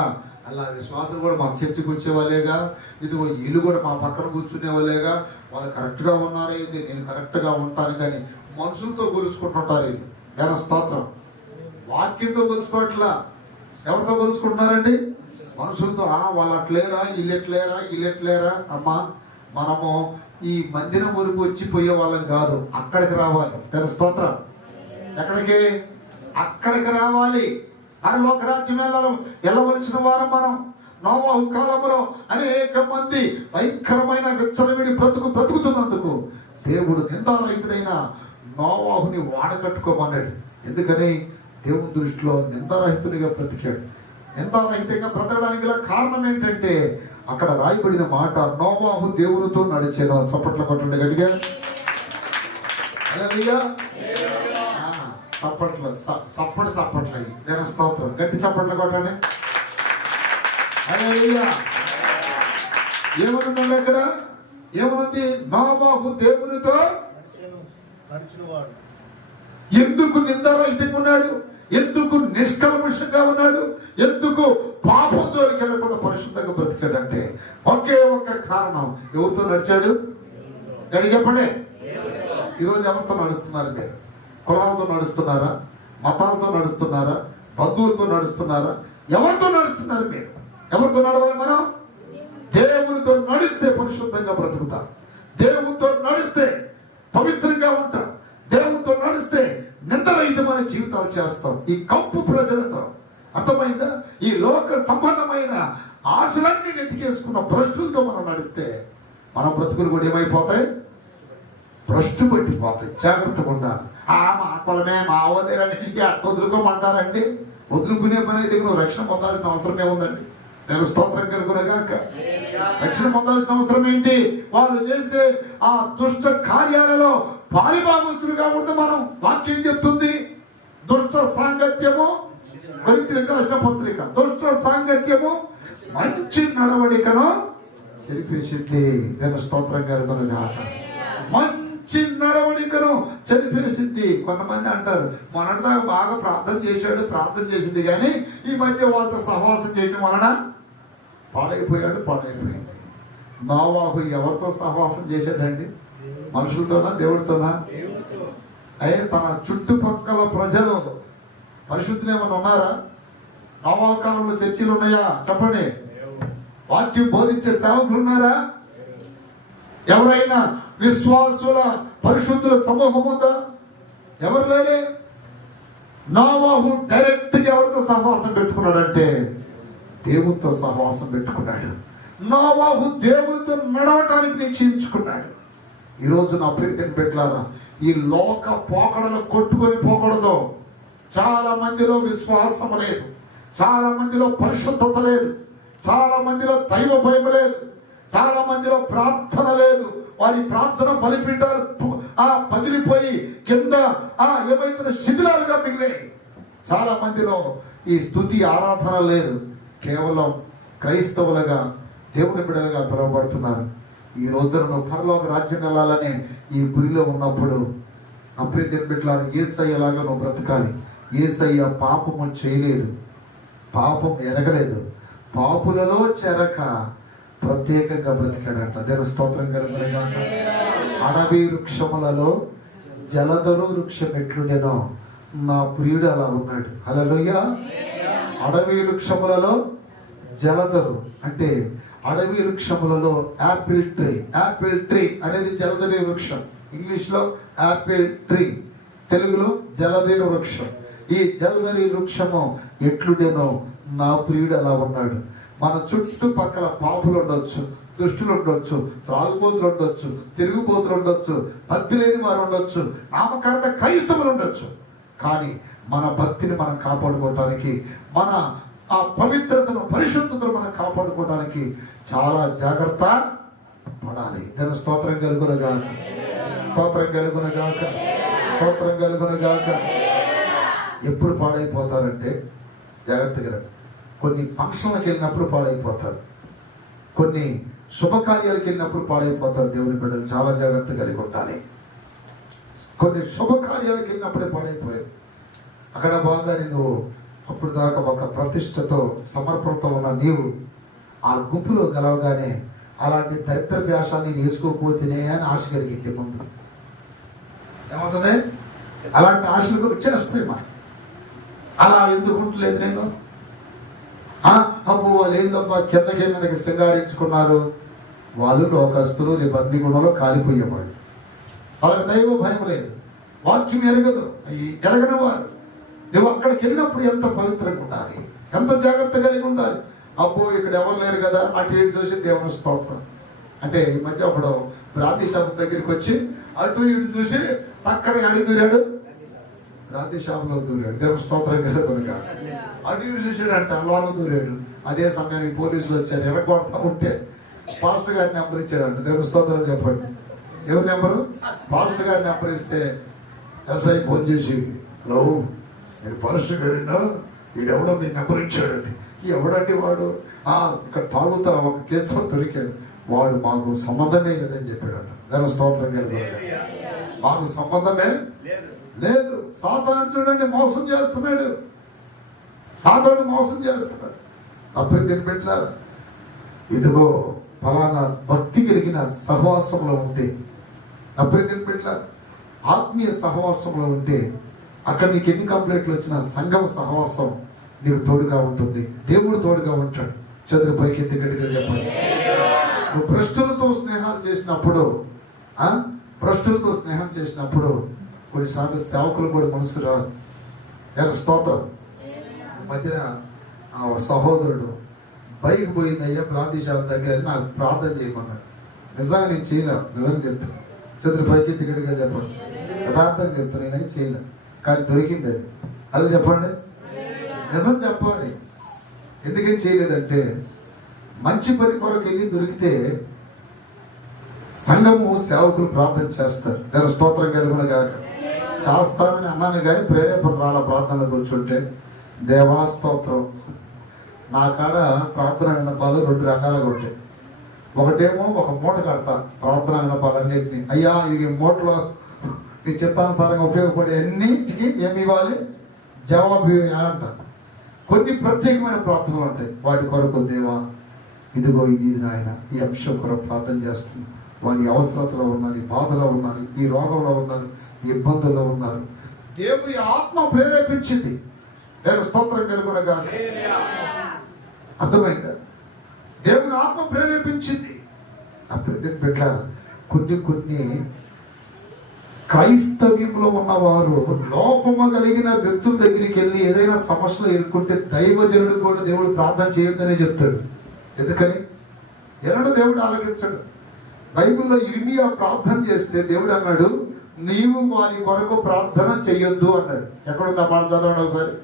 అలా విశ్వాసులు కూడా మా చర్చికి వచ్చే వాళ్ళేగా, ఇదిగో వీళ్ళు కూడా మా పక్కన కూర్చునే వాళ్ళేగా, వాళ్ళు కరెక్ట్గా ఉన్నారా, ఇది నేను కరెక్ట్గా ఉంటాను కానీ మనుషులతో గొలుసుకుంటుంటారు. దేవుని స్తోత్రం. వాక్యంతో గొలుచుకోవట్లా, ఎవరితో గొలుసుకుంటున్నారండి? మనుషులతో. వాళ్ళు అట్లేరా, వీళ్ళెట్లేరా. అమ్మా, మనము ఈ మందిరం వరకు వచ్చి పోయే వాళ్ళం కాదు, అక్కడికి రావాలి. దేవుని స్తోత్రం. ఎక్కడికి? అక్కడికి రావాలి. పరలోక రాజ్యం వెళ్ళవలసిన వారు మనం. నోవాహు కాలంలో అనేక మంది భయంకరమైన విచ్చలవిడి బ్రతుకుతున్నందుకు దేవుడు నిందారహితుడైన నోవాహుని వాడకట్టుకోమన్నాడు. ఎందుకని? దేవుని దృష్టిలో నిందారహితునిగా బ్రతికాడు. నిందారహితంగా బ్రతకడానికి గల కారణం ఏంటంటే, అక్కడ రాయబడిన మాట, నోవాహు దేవునితో నడిచెను. చప్పట్ల కొట్టండి గట్టిగా. చప్పట్లు నేను స్తోత్రం. గట్టి చప్పట్లు కొట్టండి. ఏమనుందండి అక్కడ? ఏమనుంది? నోవాహు దేవునితో ఎందుకు నిందారహితంగా ఉన్నాడు? ఎందుకు నిష్కల్మషంగా ఉన్నాడు? ఎందుకు పాపం జోలికి వెళ్ళకుండా పరిశుద్ధంగా బ్రతికాడంటే ఒకే ఒక్క కారణం. ఎవరితో నడిచాడు? గడి చెప్పండి. ఈరోజు ఎవరితో నడుస్తున్నారు మీరు? కులాలతో నడుస్తున్నారా? మతాలతో నడుస్తున్నారా? బంధువులతో నడుస్తున్నారా? ఎవరితో నడుస్తున్నారు మీరు? ఎవరితో నడవాలి మనం? దేవునితో నడిస్తే పరిశుద్ధంగా బ్రతుకుతాం. దేవునితో నడిస్తే పవిత్రంగా ఉంటాం. దేవునితో నడిస్తే నిందరహితమైన జీవితాలు చేస్తాం. ఈ కప్పు ప్రజలతో, అర్థమైందా? ఈ లోక సంబంధమైన ఆశలన్నీ నెతికేసుకున్న భ్రష్టులతో మనం నడిస్తే మన బ్రతుకులు కూడా ఏమైపోతాయి? భ్రష్టు పట్టిపోతాయి. జాగ్రత్తగా ఉండాలి. మా కులమే, మా వాళ్ళని వదులుకోమంటారండి. వదులుకునే పని అయితే నువ్వు రక్షణ పొందాల్సిన అవసరం ఏముందండి? నేను స్తోత్రం కలుగునగాక. రక్షణ పొందాల్సిన అవసరం ఏంటి? వాళ్ళు చేసే ఆ దుష్ట కార్యాలలో పారిభాగస్తులు కాకూడదు మనం. వాక్యం చెప్తుంది, దుష్ట సాంగత్యము, కొరింథీయులకు రాసిన పత్రిక, దుష్ట సాంగత్యము మంచి నడవడికను చెరిపేసింది. నేను స్తోత్రం కలుగునగాక. మంచి నడవడికను చెరిపేసింది. కొంతమంది అంటారు, మొన్నటిదాకా బాగా ప్రార్థన చేసింది కానీ ఈ మధ్య వాళ్ళతో సహవాసం చేయడం వలన పాడైపోయింది. నోవాహు ఎవరితో సహవాసం చేశాడండి? మనుషులతోనా, దేవుడితోనా? అయ్యే తన చుట్టుపక్కల ప్రజలు పరిశుద్ధులు ఏమైనా ఉన్నారా? నోవాహు కాలంలో చర్చిలు ఉన్నాయా? చెప్పండి. వాక్యం బోధించే సేవకులు ఉన్నారా? ఎవరైనా విశ్వాసుల పరిశుద్ధుల సమూహం ఉందా? ఎవరు లేరే. నోవాహు డైరెక్ట్ గా ఎవరితో సహవాసం పెట్టుకున్నాడంటే దేవునితో సహవాసం పెట్టుకున్నాడు. నోవాహు దేవునితో నడవటానికి నిశ్చయించుకున్నాడు. ఈరోజు నా ప్రియతని పెట్టారా, ఈ లోక పోకడలు కొట్టుకొని పోకూడదు. చాలా మందిలో విశ్వాసం లేదు, చాలా మందిలో పరిశుద్ధత లేదు, చాలా మందిలో దైవ భయం లేదు, చాలా మందిలో ప్రార్థన లేదు. వారి ప్రార్థన బలిపీఠాలు పగిలిపోయి కింద ఏమైతున్న శిథిలాలుగా మిగిలాయి. చాలా మందిలో ఈ స్తుతి ఆరాధన లేదు. కేవలం క్రైస్తవులుగా, దేవుని బిడ్డలుగా పిలువబడుతున్నారు. ఈ రోజున నువ్వు పరలోక రాజ్యం వెళ్ళాలనే ఈ గురిలో ఉన్నప్పుడు అప్పుడే దేవుని బిడ్డలారా, యేసయ్యలాగా నువ్వు బ్రతకాలి. యేసయ్య పాపము చేయలేదు, పాపం ఎరగలేదు, పాపులలో చెరక ప్రత్యేకంగా బ్రతికాడట. దేవుని స్తోత్రం కలుగునగాక. అడవి వృక్షములలో జలధరు వృక్షం ఎట్లుండెనో నా ప్రియుడు అలా ఉన్నాడు. హల్లెలూయా. అడవి వృక్షములలో జలధరు అంటే అడవి వృక్షములలో యాపిల్ ట్రీ అనేది జలధరి వృక్షం. ఇంగ్లీష్ లో యాపిల్ ట్రీ, తెలుగులో జలధరి వృక్షం. ఈ జలధరి వృక్షము ఎట్లుండెనో నా ప్రియుడు అలా ఉన్నాడు. మన చుట్టుపక్కల పాపులు ఉండొచ్చు, దుష్టులు ఉండొచ్చు, త్రాగుబోతులు ఉండొచ్చు, తిరుగుబోతులు ఉండొచ్చు, భక్తి లేని వారు ఉండొచ్చు, నామకార్థ క్రైస్తవులు ఉండొచ్చు. కానీ మన భక్తిని మనం కాపాడుకోవటానికి, మన ఆ పవిత్రతను, పరిశుద్ధతను మనం కాపాడుకోవడానికి చాలా జాగ్రత్త పడాలి. దాని స్తోత్రం కలుగునగాక, స్తోత్రం కలుగునగాక, స్తోత్రం కలుగునగాక. ఎప్పుడు పాడైపోతారంటే జాగ్రత్తగా కొన్ని ఫంక్షన్లకు వెళ్ళినప్పుడు పాడైపోతారు, కొన్ని శుభకార్యాలకు వెళ్ళినప్పుడు పాడైపోతారు. దేవుని బిడ్డలు చాలా జాగ్రత్త కలిగి ఉండాలి. కొన్ని శుభకార్యాలకు వెళ్ళినప్పుడే పాడైపోయేది. అక్కడ బాగా నువ్వు అప్పుడు దాకా ఒక ప్రతిష్టతో సమర్పణతో ఉన్న నీవు ఆ గుంపులో గెలవగానే అలాంటి దరిద్ర వ్యాసాన్ని వేసుకోకపోతేనే అని ఆశ కలిగింది. ముందు ఏమవుతుంది? అలాంటి ఆశలు వచ్చేస్తాయి. మా అలా ఎందుకు ఉండలేదు నేను? అబ్బో వాళ్ళు ఏందబ్బా కిందకి మీదకి సింగారించుకున్నారు. వాళ్ళు లోకస్తులు, రేపు అగ్నిగుణంలో కాలిపోయేవాళ్ళు. వాళ్ళకి దైవ భయం లేదు, వాక్యం ఎరగదు, ఎరగని వారు. నువ్వు అక్కడికి వెళ్ళినప్పుడు ఎంత పవిత్రంగా ఉండాలి, ఎంత జాగ్రత్త కలిగి ఉండాలి. అబ్బో ఇక్కడ ఎవరు లేరు కదా, అటు ఇటు చూసి దేవుని స్తోత్రం అంటే. ఈ మధ్య ఒకడు రాతి షాప్ దగ్గరికి వచ్చి అటు ఇటు చూసి పక్కన అడిగి దూరాడు, రాతి షాపులో దూరాడు. దేవుని స్తోత్రం కనుక అటు ఇటు చూసాడంట, లోన దూరాడు. అదే సమయానికి పోలీసులు వచ్చారు, ఎరగొడతా ఉంటే పాస్టర్ గారి నెంబర్ ఇచ్చాడంట. దేవుని స్తోత్రం చెప్పండి. ఎవరి నెంబరు? పాస్టర్ గారి నెంబర్ ఇస్తే ఎస్ఐ ఫోన్ చేసి, హలో మీరు పాస్టర్ గారినా, వీడెవడో మీ నెంబర్ ఇచ్చాడండి. ఎవడండి వాడు? ఇక్కడ తాగుతా ఒక కేసులో దొరికాడు. వాడు మాకు సంబంధమే లేదని చెప్పాడంట. దాని స్తోత్రం కలిగి, మాకు సంబంధమే లేదు. సాతాను చూడండి మోసం చేస్తున్నాడు, సాతాను మోసం చేస్తున్నాడు. అప్పుడు దీన్ని పెట్టారు. ఇదిగో ఫలానా భక్తి కలిగిన సహవాసంలో ఉంటే, అప్పుడు దీన్ని పెట్టారు. ఆత్మీయ సహవాసంలో ఉంటే అక్కడ నీకు ఎన్ని కంప్లైంట్లు వచ్చినా సంఘం సహవాసం నీకు తోడుగా ఉంటుంది. దేవుడు తోడుగా ఉంటాడు. చదువు పైకి ఎత్తి గట్టిగా చెప్పండి. నువ్వు భ్రష్టులతో స్నేహాలు చేసినప్పుడు, భ్రష్టులతో స్నేహం చేసినప్పుడు కొన్నిసార్లు సేవకులు కూడా మనసు రాదు. స్తోత్రం. మధ్యన సహోదరుడు బైక్ పోయిందయ్యా ప్రార్థించాల దగ్గర నాకు ప్రార్థన చేయమన్నాడు. నిజంగా నేను చేయలేను, నిజంగా చెప్తాను. చదువు పైకి ఎత్తి గట్టిగా చెప్పండి. యథార్థంగా చెప్తాను, నేనైతే చేయలేను, కానీ దొరికింది అది. అది చెప్పండి, నిజం చెప్పాలి. ఎందుకని చేయలేదంటే మంచి పని కొరకు వెళ్ళి దొరికితే సంఘము సేవకులు ప్రార్థన చేస్తారు. నేను స్తోత్రం కలుగును గాక. చేస్తానని అన్నాను కానీ ప్రేరేపణ రాల ప్రార్థనలు కూర్చుంటే. దేవా స్తోత్రం. నా కాడ ప్రార్థన విన్నపాలు 2 రకాలుగా ఉంటాయి. ఒకటేమో ఒక మూట కడతా ప్రార్థన విన్నపాలన్నింటినీ. అయ్యా ఇది మూటలో నీ చిత్తానుసారంగా ఉపయోగపడే అన్నిటికీ ఏమి ఇవ్వాలి, జవాబు అంట. కొన్ని ప్రత్యేకమైన ప్రార్థనలు ఉంటాయి. వాటి కొరకు దేవా ఇదిగో ఇది నాయన ఈ అంశం కొరకు ప్రార్థన చేస్తుంది. వారి అవసరతలో ఉన్నారు, ఈ బాధలో ఉన్నారు, ఈ రోగంలో ఉన్నారు, ఈ ఇబ్బందుల్లో ఉన్నారు. దేవుని ఆత్మ ప్రేరేపించింది. దేవుని స్తోత్రం కలుగునగా. అర్థమైందా? దేవుని ఆత్మ ప్రేరేపించింది. అప్పుడు దీన్ని పెట్టారు. కొన్ని క్రైస్తవ్యంలో ఉన్నవారు లోపము కలిగిన వ్యక్తుల దగ్గరికి వెళ్ళి ఏదైనా సమస్యలు ఎదుర్కొంటే దైవజనుడు కూడా దేవుడు ప్రార్థన చేయొద్దనే చెప్తాడు. ఎందుకని? ఎన్నడూ దేవుడు ఆలకించడు. బైబిల్లో ఇర్మియా ప్రార్థన చేస్తే దేవుడు అన్నాడు, నీవు వారి కొరకు ప్రార్థన చెయ్యొద్దు అన్నాడు. ఎక్కడుందా మాట చదవండి ఒకసారి.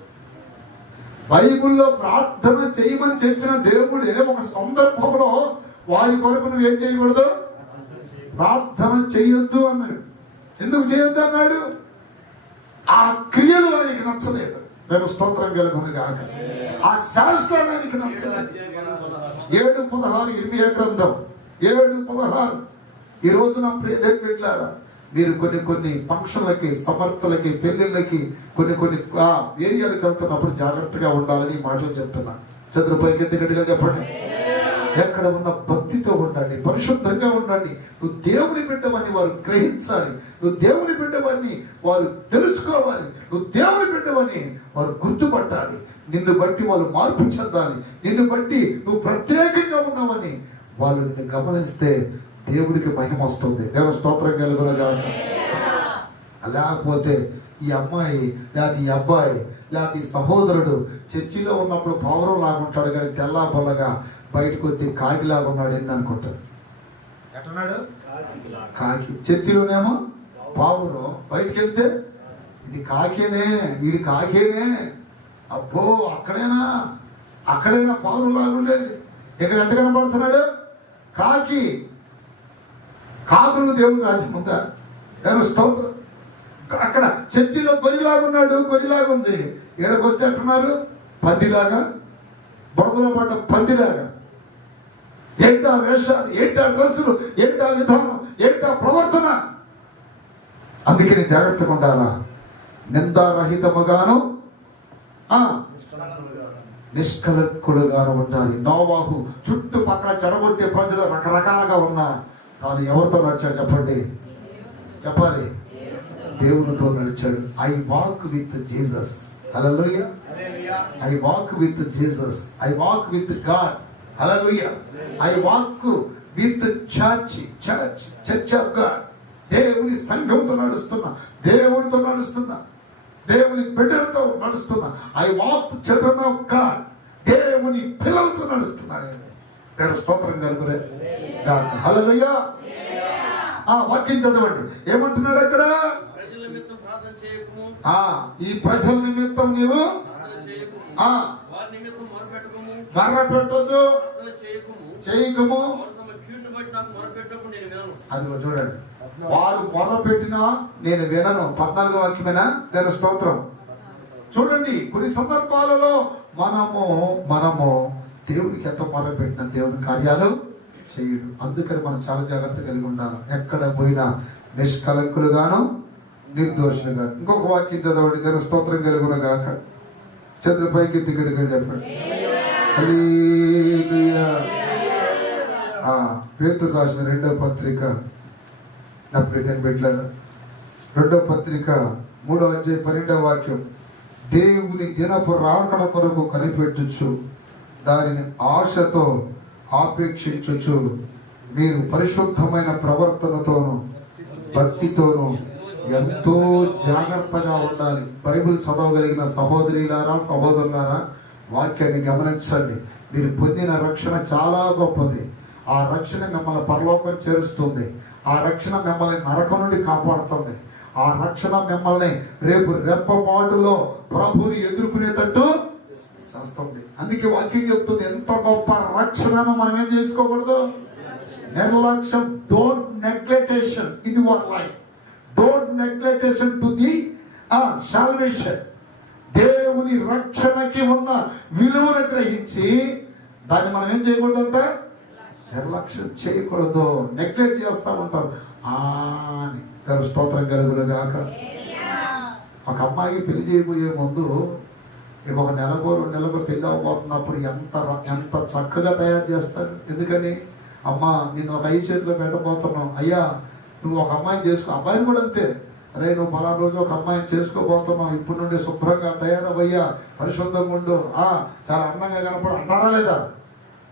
బైబిల్లో ప్రార్థన చేయమని చెప్పిన దేవుడే ఒక సందర్భంలో వారి కొరకు నువ్వేం చేయకూడదు, ప్రార్థన చెయ్యొద్దు అన్నాడు. ఎందుకు చేయొద్దు అన్నాడు? ఆ క్రియలు ఆయనకి నచ్చలేదు. మేము స్తోత్రం కలుగును గాక. ఆ శాస్త్రాలు ఆయనకి నచ్చలేదు. 7:16 ఇర్మియా గ్రంథం 7:16. ఈ రోజున ప్రియలారా మీరు కొన్ని ఫంక్షన్లకి, సమర్థలకి, పెళ్లిళ్ళకి, కొన్ని ఏరియాలకు వెళ్తున్నప్పుడు జాగ్రత్తగా ఉండాలని మాటలు చెప్తున్నా. చదువు పైకి ఎత్తినట్టుగా చెప్పండి. ఎక్కడ ఉన్న భక్తితో ఉండండి, పరిశుద్ధంగా ఉండండి. నువ్వు దేవుని బిడ్డవని వారు గ్రహించాలి, నువ్వు దేవుని బిడ్డవని వారు తెలుసుకోవాలి, నువ్వు దేవుని బిడ్డవని వారు గుర్తుపట్టాలి. నిన్ను బట్టి వాళ్ళు మార్పు చెందాలి, నిన్ను బట్టి నువ్వు ప్రత్యేకంగా ఉన్నావని వాళ్ళు నిన్ను గమనిస్తే దేవుడికి మహిమ వస్తుంది. దేవుని స్తోత్రం కలుగునగా. లేకపోతే ఈ అమ్మాయి లేకపోతే ఈ అబ్బాయి లేకపోతే ఈ సహోదరుడు చర్చిలో ఉన్నప్పుడు పౌరం లాగుంటాడు కానీ తెల్లా పొల్లగా బయటకు వచ్చి కాకిలాగా ఉన్నాడు ఏంది అనుకుంటారు. ఎట్టున్నాడు? కాకి. చర్చిలోనేమో పావురం, బయటకు వెళ్తే ఇది కాకేనే, వీడి కాకేనే. అబ్బో అక్కడైనా పావురం లాగుండేది. ఇక్కడ ఎంత కనపడుతున్నాడు? కాకి. కాకులు దేవుని రాజ్యం ఉందా? దేవుని స్తోత్రం. అక్కడ చర్చిలో గొరిలాగున్నాడు, గొరిలాగుంది. ఏడకొస్తే అంటున్నారు పందిలాగా బొమ్మలో పడ్డ పందిలాగా. ఏంటా వేషాలు, ఏంటా డ్రెస్సులు, ఏంటా విధానం, ఏంటా ప్రవర్తన. అందుకని జాగ్రత్తగా ఉండాలా. నిందారహితముగాను నిష్కలక్కులుగాను ఉండాలి. నోవాహు చుట్టుపక్కల చెడగొట్టే ప్రజలు రకరకాలుగా ఉన్నా తాను ఎవరితో నడిచాడు చెప్పండి, చెప్పాలి, దేవునితో నడిచాడు. I walk with Jesus. Hallelujah. I walk with Jesus. I walk with God. Hallelujah. I walk with church of God. దేవుని సంఘంతో నడుస్తున్నా, దేవునితో నడుస్తున్నా, దేవుని బిడ్డలతో నడుస్తున్నా. I walk children of God. దేవుని పిల్లలతో నడుస్తున్నాను. దేవుని స్తోత్రం కలుగునే. హల్లెలూయా. వాక్యం చదవండి. ఏమంటున్నాడు అక్కడ? ఈ ప్రజల నిమిత్తం నీవు మర్రపెట్టొద్దు, చేయకము. అదిగో చూడండి, వారు మొర్ర పెట్టినా నేను వినను. 14వ వాక్యమేనా? దాని స్తోత్రం. చూడండి, కొన్ని సందర్భాలలో మనము దేవునికి ఎంత మొర్ర పెట్టిన దేవుని కార్యాలు చేయడు. అందుకని మనం చాలా జాగ్రత్త కలిగి ఉండాలి. ఎక్కడ పోయినా నిష్కలంకులుగాను నిర్దోషులుగా. ఇంకొక వాక్యం చదవండి. దాని స్తోత్రం కలుగును గాక. చంద్రపైకి దిగడుగా చెప్పండి. పేతురు రాసిన 2వ పత్రిక, నా ప్రియమైన బిడ్డలారా, 2వ పత్రిక 3వ అధ్యాయం 12వ వాక్యం. దేవుని దినపు రాకడ కొరకు కనిపెట్టుచు దానిని ఆశతో ఆపేక్షించుచు మీరు పరిశుద్ధమైన ప్రవర్తనతోను భక్తితోను ఎంతో జాగ్రత్తగా ఉండాలి. బైబిల్ చదవగలిగిన సహోదరులారా, సహోదరులారా, వాక్యాన్ని గమనించండి. మీరు పొందిన రక్షణ చాలా గొప్పది. ఆ రక్షణ మిమ్మల్ని పరలోకం చేరుస్తుంది. ఆ రక్షణ మిమ్మల్ని నరకం నుండి కాపాడుతుంది. ఆ రక్షణ మిమ్మల్ని రేపు రెప్పపాటులో ప్రభువుని ఎదుర్కొనేటట్టు చేస్తుంది. అందుకే వాక్యం చెప్తుంది, ఎంత గొప్ప రక్షణను మనం ఏం చేసుకోకూడదు, నిర్లక్ష్యం. Don't neglectation in your life. Don't neglectation to the salvation. దేవుని రక్షణకి ఉన్న విలువను గ్రహించి దాన్ని మనం ఏం చేయకూడదంటే నిర్లక్ష్యం చేయకూడదు. నెగ్లెక్ట్ చేస్తా ఉంటారు అని. స్తోత్రం కలుగును గాక. ఒక అమ్మాయికి పెళ్లి చేయబోయే ముందు ఒక నెలకో 2 నెలలకు పెళ్లి అవ్వబోతున్నప్పుడు ఎంత చక్కగా తయారు చేస్తారు. ఎందుకని, అమ్మా నేను ఒక 5 చేతిలో పెట్టబోతున్నావు, అయ్యా నువ్వు ఒక అమ్మాయిని చేసుకో. అబ్బాయిని కూడా అంతే, అరే నువ్వు పలానా రోజు ఒక అమ్మాయిని చేసుకోబోతున్నావు, ఇప్పుడు నుండి శుభ్రంగా తయారవయ్యా, పరిశుద్ధంగా ఉండు, చాలా అందంగా కనపడు అంటారా లేదా?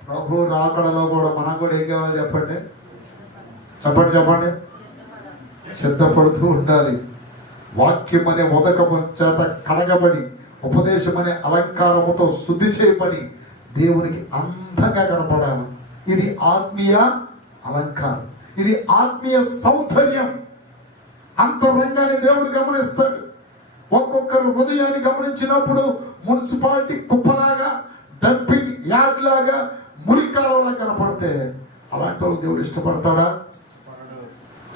ప్రభు రాకడలో కూడా మనం కూడా ఏం కావాలో చెప్పండి, చెప్పండి చెప్పండి, సిద్ధపడుతూ ఉండాలి. వాక్యం అనే ఉదకము చేత కడగబడి, ఉపదేశం అనే అలంకారముతో శుద్ధి చేయబడి దేవునికి అందంగా కనపడాలి. ఇది ఆత్మీయ అలంకారం, ఇది ఆత్మీయ సౌందర్యం. అంతరంగాన్ని దేవుడు గమనిస్తాడు. ఒక్కొక్కరు హృదయాన్ని గమనించినప్పుడు మున్సిపాలిటీ కుప్పలాగా, డంపింగ్ యార్డ్ లాగా, మురికాలలా కనపడితే అలాంటి వాళ్ళు దేవుడు ఇష్టపడతాడా?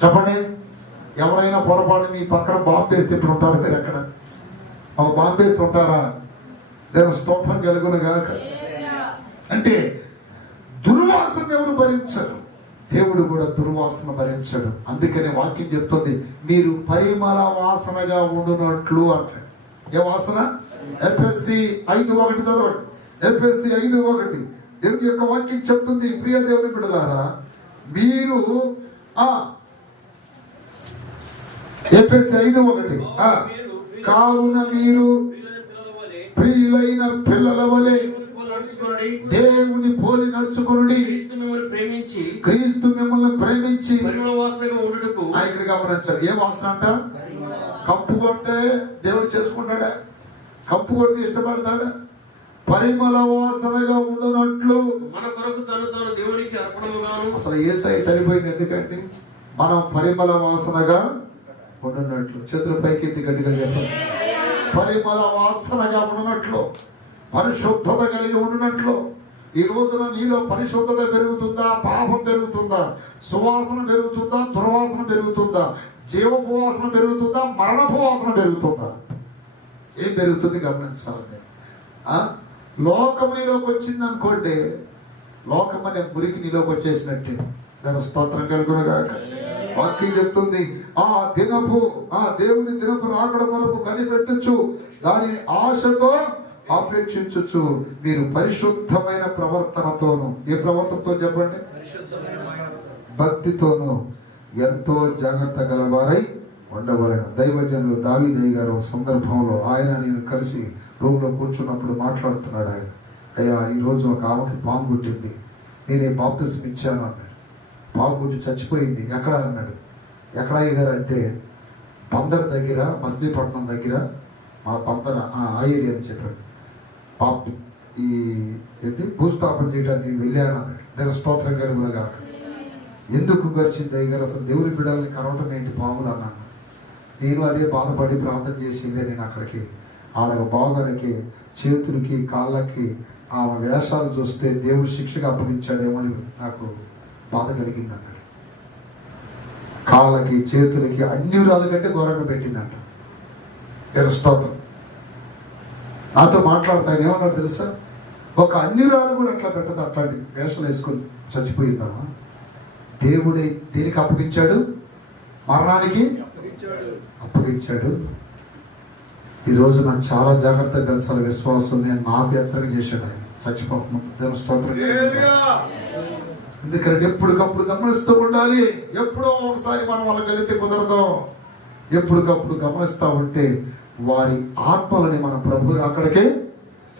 చెప్పండి. ఎవరైనా పొరపాటు మీ పక్కన బాంబేసి తిప్పుతుంటారు, మీరు ఎక్కడ బాంబేస్తుంటారా? దేవుని స్తోత్రం కలుగును గాక. అంటే దుర్వాసన ఎవరు భరించరు, దేవుడు కూడా దుర్వాసన భరించడు. అందుకనే వాక్యం చెప్తుంది, మీరు పరిమళ వాసనగా ఉండునట్లు అంటాడు. ఏ వాసన? ఎఫెసీ 5:1 చదవండి. ఎఫెసీ 5:1 దేవుని యొక్క వాక్యం చెప్తుంది, ప్రియ దేవుని బిడ్డలారా, మీరు ఎఫెసీ 5:1 కావున మీరు ప్రియులైన పిల్లల వలె దేవుని పోలి నడుచుకుని క్రీస్తు మిమ్మల్ని ప్రేమించి ఇక్కడ గమనించాడు. ఏ వాసన అంట? కప్పు కొడితే దేవుడు చేసుకుంటాడా? కప్పు కొడితే ఇష్టపడతాడా? పరిమళ వాసనగా ఉండనట్లు మన కొరకు తను దేవునికి అర్పణముగాను. అసలు యేసయ్య చనిపోయింది ఎందుకంటే మనం పరిమళ వాసనగా ఉండనట్లు. చేతుల పైకి ఎత్తి గట్టిగా చెప్పండి. పరిమళ వాసనగా ఉండనట్లు, పరిశుద్ధత కలిగి ఉండినట్లు. ఈ రోజున నీలో పరిశుద్ధత పెరుగుతుందా, పాపం పెరుగుతుందా, సువాసన పెరుగుతుందా, దుర్వాసన పెరుగుతుందా, జీవపు వాసన పెరుగుతుందా, మరణపు వాసన పెరుగుతుందా? ఏం పెరుగుతుంది గమనించాలి. లోకము నీలోకి వచ్చింది అనుకోండి, లోకం అనే మురికి నీలోకి వచ్చేసినట్టే. దాని స్తోత్రం కలుగునుగాక. వాక్యం చెప్తుంది, దేవుని దినపు రాకడ వరకు కనిపెట్టచ్చు, దానిని ఆశతో ఆపేక్షించచ్చు. మీరు పరిశుద్ధమైన ప్రవర్తనతోను, ఏ ప్రవర్తనతో చెప్పండి, భక్తితోను ఎంతో జాగ్రత్త గలవారై ఉండవలెను. దైవజనులు దావీదయ్య గారు సందర్భంలో ఆయన నేను కలిసి రూమ్ లో కూర్చున్నప్పుడు మాట్లాడుతున్నాడు. ఆయన, అయ్యా ఈరోజు ఒక ఆమెకి పాము గుట్టింది, నేనే బాప్తిస్మం ఇచ్చాను అన్నాడు. పాము గుట్టి చచ్చిపోయింది. ఎక్కడ అన్నాడు. ఎక్కడ అయ్యారు అంటే బందర్ దగ్గర, మచిలీపట్నం దగ్గర, మా బందర్ ఆ ఏరియా అని చెప్పాడు. ఈ భూస్థాపన చేయడానికి వెళ్ళాను అన్నాడు. దాని స్తోత్రం కలుగునుగాక. ఎందుకు గడిచింది అయ్యారు, అసలు దేవుని బిడ్డల్ని కరవటం ఏంటి పాములు అన్నాను. నేను అదే బాధపడి ప్రార్థన చేసి నేను అక్కడికి ఆడ బాగానికి చేతులకి కాళ్ళకి ఆ వేషాలు చూస్తే దేవుడు శిక్షగా అప్పగించాడేమని నాకు బాధ కలిగింది అన్నాడు. కాళ్ళకి చేతులకి అన్ని రాళ్ళ కంటే ఘోరంగా పెట్టిందంట. స్తోత్రం. నాతో మాట్లాడతాను ఏమన్నాడు తెలుసా, ఒక అన్ని రాళ్ళు కూడా అట్లా పెట్టదు, అట్లాంటి వేషాలు వేసుకొని చచ్చిపోయిందమ్మా. దేవుడే దేనికి అప్పగించాడు, మరణానికి అప్పగించాడు. ఈరోజు నాకు చాలా జాగ్రత్తగా కలిసాల విశ్వాసం నేను నాకు హెచ్చరిక చేశాడు ఆయన చచ్చిపోతున్నాను. స్తోత్రం. ఎందుకంటే ఎప్పటికప్పుడు గమనిస్తూ ఉండాలి. ఎప్పుడో ఒకసారి మనం వాళ్ళకి వెళితే కుదరదు. ఎప్పటికప్పుడు గమనిస్తూ ఉంటే వారి ఆత్మలని మన ప్రభు అక్కడికే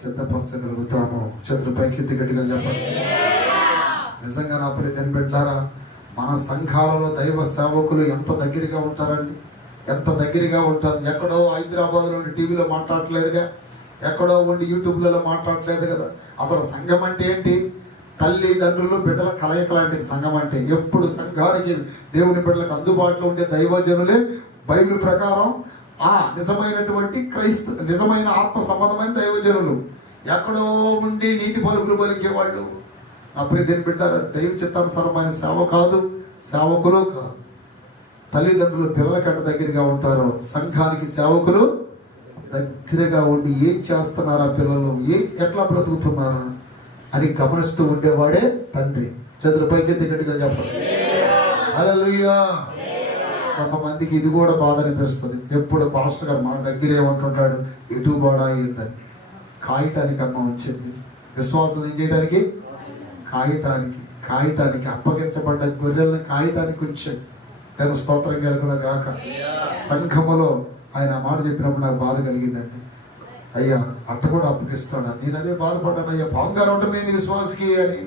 సిద్ధపరచగలుగుతాము. చేతులు పైకి గట్టిగా చెప్పండి. నిజంగా నా ప్రియమైన బిడ్డలారా, మన సంఘాలలో దైవ సేవకులు ఎంత దగ్గరగా ఉంటారండి, ఎంత దగ్గరగా ఉంటారు. ఎక్కడో హైదరాబాద్ నుండి టీవీలో మాట్లాడట్లేదుగా, ఎక్కడో ఉండి యూట్యూబ్లలో మాట్లాడట్లేదు కదా. అసలు సంఘం అంటే ఏంటి? తల్లిదండ్రులు బిడ్డల కలయిక లాంటిది సంఘం అంటే. ఎప్పుడు సంఘానికి దేవుని బిడ్డలకు అందుబాటులో ఉండే దైవజనులే బైబిల్ ప్రకారం నిజమైనటువంటి నిజమైన ఆత్మ సంబంధమైన దైవజనులు. ఎక్కడో ఉండి నీతి పలుకులు పలికేవాళ్ళు అప్పుడే దేని పెట్టారు. దైవ చిత్తానుసారమైన సేవ కాదు, సేవకులు కాదు. తల్లిదండ్రులు పిల్లలకంట దగ్గరగా ఉంటారు, సంఘానికి సేవకులు దగ్గరగా ఉండి ఏం చేస్తున్నారా పిల్లలు, ఎట్లా బ్రతుకుతున్నారా అని గమనిస్తూ ఉండేవాడే తండ్రి. చదువు పైకి గట్టిగా చెప్పండి. హల్లెలూయా. కొంతమందికి ఇది కూడా బాధ అనిపిస్తుంది. ఎప్పుడు పాస్టర్ గారు మన దగ్గర ఏమంటుంటాడు, ఇటు కూడా అయ్యిందని. కాయటానికి అమ్మ వచ్చింది. విశ్వాసం ఏం చేయడానికి? కాయటానికి అప్పగించబడ్డ గొర్రెల్ని కాయటానికి వచ్చాడు. నేను స్తోత్రం కలుగున గాక. సంఘములో ఆయన మాట చెప్పినప్పుడు నాకు బాధ కలిగిందండి. అయ్యా అట్ట కూడా అప్పగిస్తాడా? నేను అదే బాధపడ్డాను. అయ్యా బంగారం అవటం ఏంది విశ్వాసకి అని.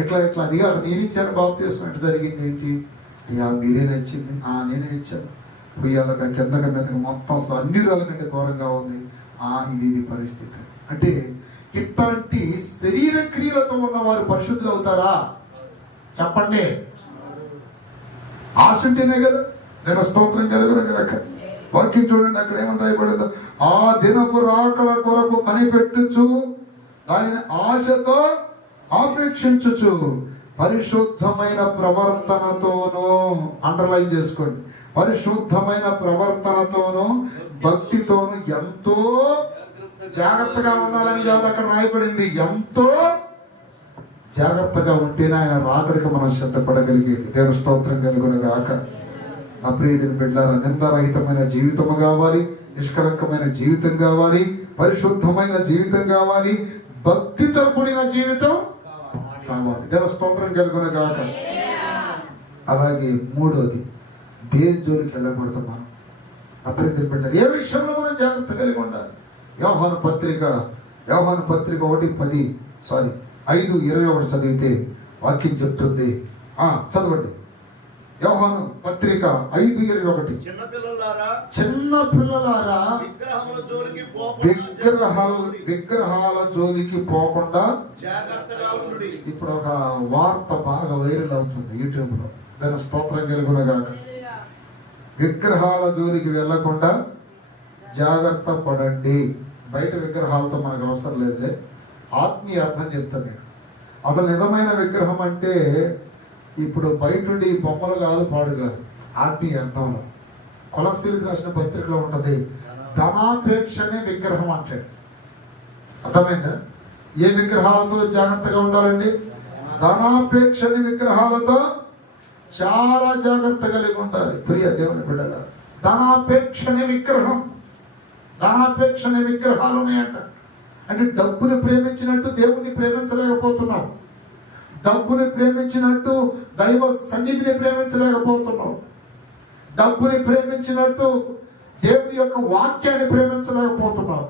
ఎట్లా అదిగా నేను ఇచ్చాను బాప్తిస్మం, ఎట్లా జరిగింది ఏంటి? అయ్యా మీరేనా ఇచ్చింది? నేనే ఇచ్చాను. పొయ్యాలక కిందక మీదకి మొత్తం అసలు అన్ని రోజుల కంటే ఘోరంగా ఉంది. ఇది పరిస్థితి. అంటే ఇట్లాంటి శరీర క్రియలతో ఉన్న వారు పరిశుద్ధులు అవుతారా? చెప్పండి. ఆశ ఉంటేనే కదా. నేను స్తోత్రం కలుగును గాక. వాక్యం చూడండి, అక్కడ ఏమని రాయబడిందో, ఆ దినపు రాకడ కొరకు కనిపెట్టుచు దానిని ఆశతో ఆపేక్షించుచు పరిశుద్ధమైన ప్రవర్తనతోనూ, అండర్లైన్ చేసుకోండి, పరిశుద్ధమైన ప్రవర్తనతోనూ భక్తితోనూ ఎంతో జాగ్రత్తగా ఉండాలని కాదు అక్కడ రాయబడింది. ఎంతో జాగ్రత్తగా ఉంటేనే ఆయన రాకడికి మనం సిద్ధపడగలిగేది. దేవుని స్తోత్రం కలుగును గాక. నా ప్రియమైన బిడ్డలారా, నిందారహితమైన జీవితం కావాలి, నిష్కలంకమైన జీవితం కావాలి, పరిశుద్ధమైన జీవితం కావాలి, భక్తితో కూడిన జీవితం కావాలి. దేవుని స్తోత్రం కలుగును గాక. అలాగే మూడోది, దేని జోలికి వెళ్ళకూడదు మనం. నా ప్రియమైన బిడ్డలారా, ఏ విషయంలో మనం జాగ్రత్త కలిగి ఉండాలి. యోహాను పత్రిక 5:21 చదివితే వాక్యం చెప్తుంది. చదవండి. యోహాను పత్రిక 5:21. చిన్న పిల్లలారా విగ్రహాల జోలికి పోకుండా. ఇప్పుడు ఒక వార్త బాగా వైరల్ అవుతుంది యూట్యూబ్ లో. దాని స్తోత్రం కలుగునగాక. విగ్రహాల జోలికి వెళ్లకుండా జాగ్రత్త పడండి. బయట విగ్రహాలతో మనకు అవసరం లేదులే. ఆత్మీయ అర్థం చెప్తాను నేను. అసలు నిజమైన విగ్రహం అంటే ఇప్పుడు బయట బొమ్మలు కాదు, పాడు కాదు. ఆత్మీయ అర్థంలో కొలస్సీలకు రాసిన పత్రికలో ఉంటది, ధనాపేక్షనే విగ్రహం అంటాడు. అర్థమైందా? ఏ విగ్రహాలతో జాగ్రత్తగా ఉండాలండి? ధనాపేక్షని విగ్రహాలతో చాలా జాగ్రత్త కలిగి ఉండాలి. ప్రియ దేవుని బిడ్డగా, ధనాపేక్షని విగ్రహం, ధనాపేక్షని విగ్రహాలు ఉన్నాయంట. అంటే డబ్బుని ప్రేమించినట్టు దేవుని ప్రేమించలేకపోతున్నాం, డబ్బుని ప్రేమించినట్టు దైవ సన్నిధిని ప్రేమించలేకపోతున్నాం, డబ్బుని ప్రేమించినట్టు దేవుని యొక్క వాక్యాన్ని ప్రేమించలేకపోతున్నాం.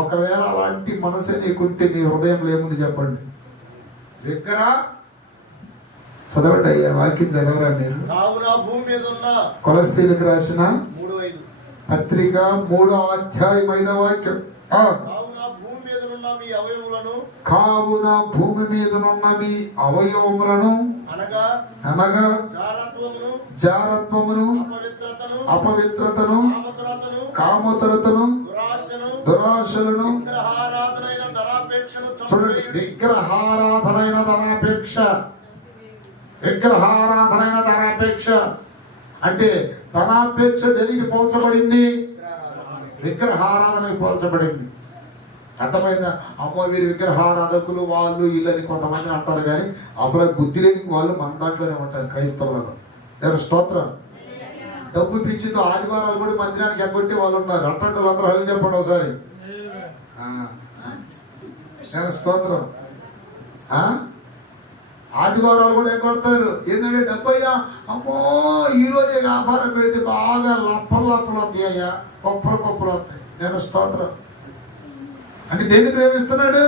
ఒకవేళ అలాంటి మనసే నీకుంటే నీ హృదయంలో ఏముంది చెప్పండి? విగ్రహ చదవండి అయ్యా, వాక్యం చదవరా మీరు. కొలస్సీలకు రాసిన పత్రిక 3వ అధ్యాయం 5వ వాక్యం. కావున భూమి మీదనున్న మీ అవయవములను అనగా జారత్వమును, అపవిత్రతను, కామతరతను, దురాశలను, చూడండి, విగ్రహారాధనైన ధనాపేక్ష, విగ్రహారాధనైన ధనాపేక్ష అంటే ధనాపేక్ష దేనికి పోల్చబడింది? విగ్రహారాధనకి పోల్చబడింది. అర్థమైందా? అమ్మో వీరి విగ్రహారాధకులు వాళ్ళు వీళ్ళని కొంతమంది అంటారు, కానీ అసలు బుద్ధి లేని వాళ్ళు మన దాంట్లోనే ఉంటారు, క్రైస్తవులను. దేవుని స్తోత్రం. డబ్బు పిచ్చితో ఆదివారాలు కూడా మందిరానికి ఎగ్గొట్టి వాళ్ళు ఉన్నారు. అట్లాంటి వాళ్ళందరూ హల్లు చెప్పండి ఒకసారి. దేవుని స్తోత్రం. ఆదివారాలు కూడా ఎగ్గొడతారు. ఏంటంటే డబ్బయ్యా, అమ్మో ఈ రోజే వ్యాపారం పెడితే బాగా లప్పలు వస్తాయి అయ్యా, కొప్పలు వస్తాయి. దేవుని స్తోత్రం. అంటే దేన్ని ప్రేమిస్తున్నాడు?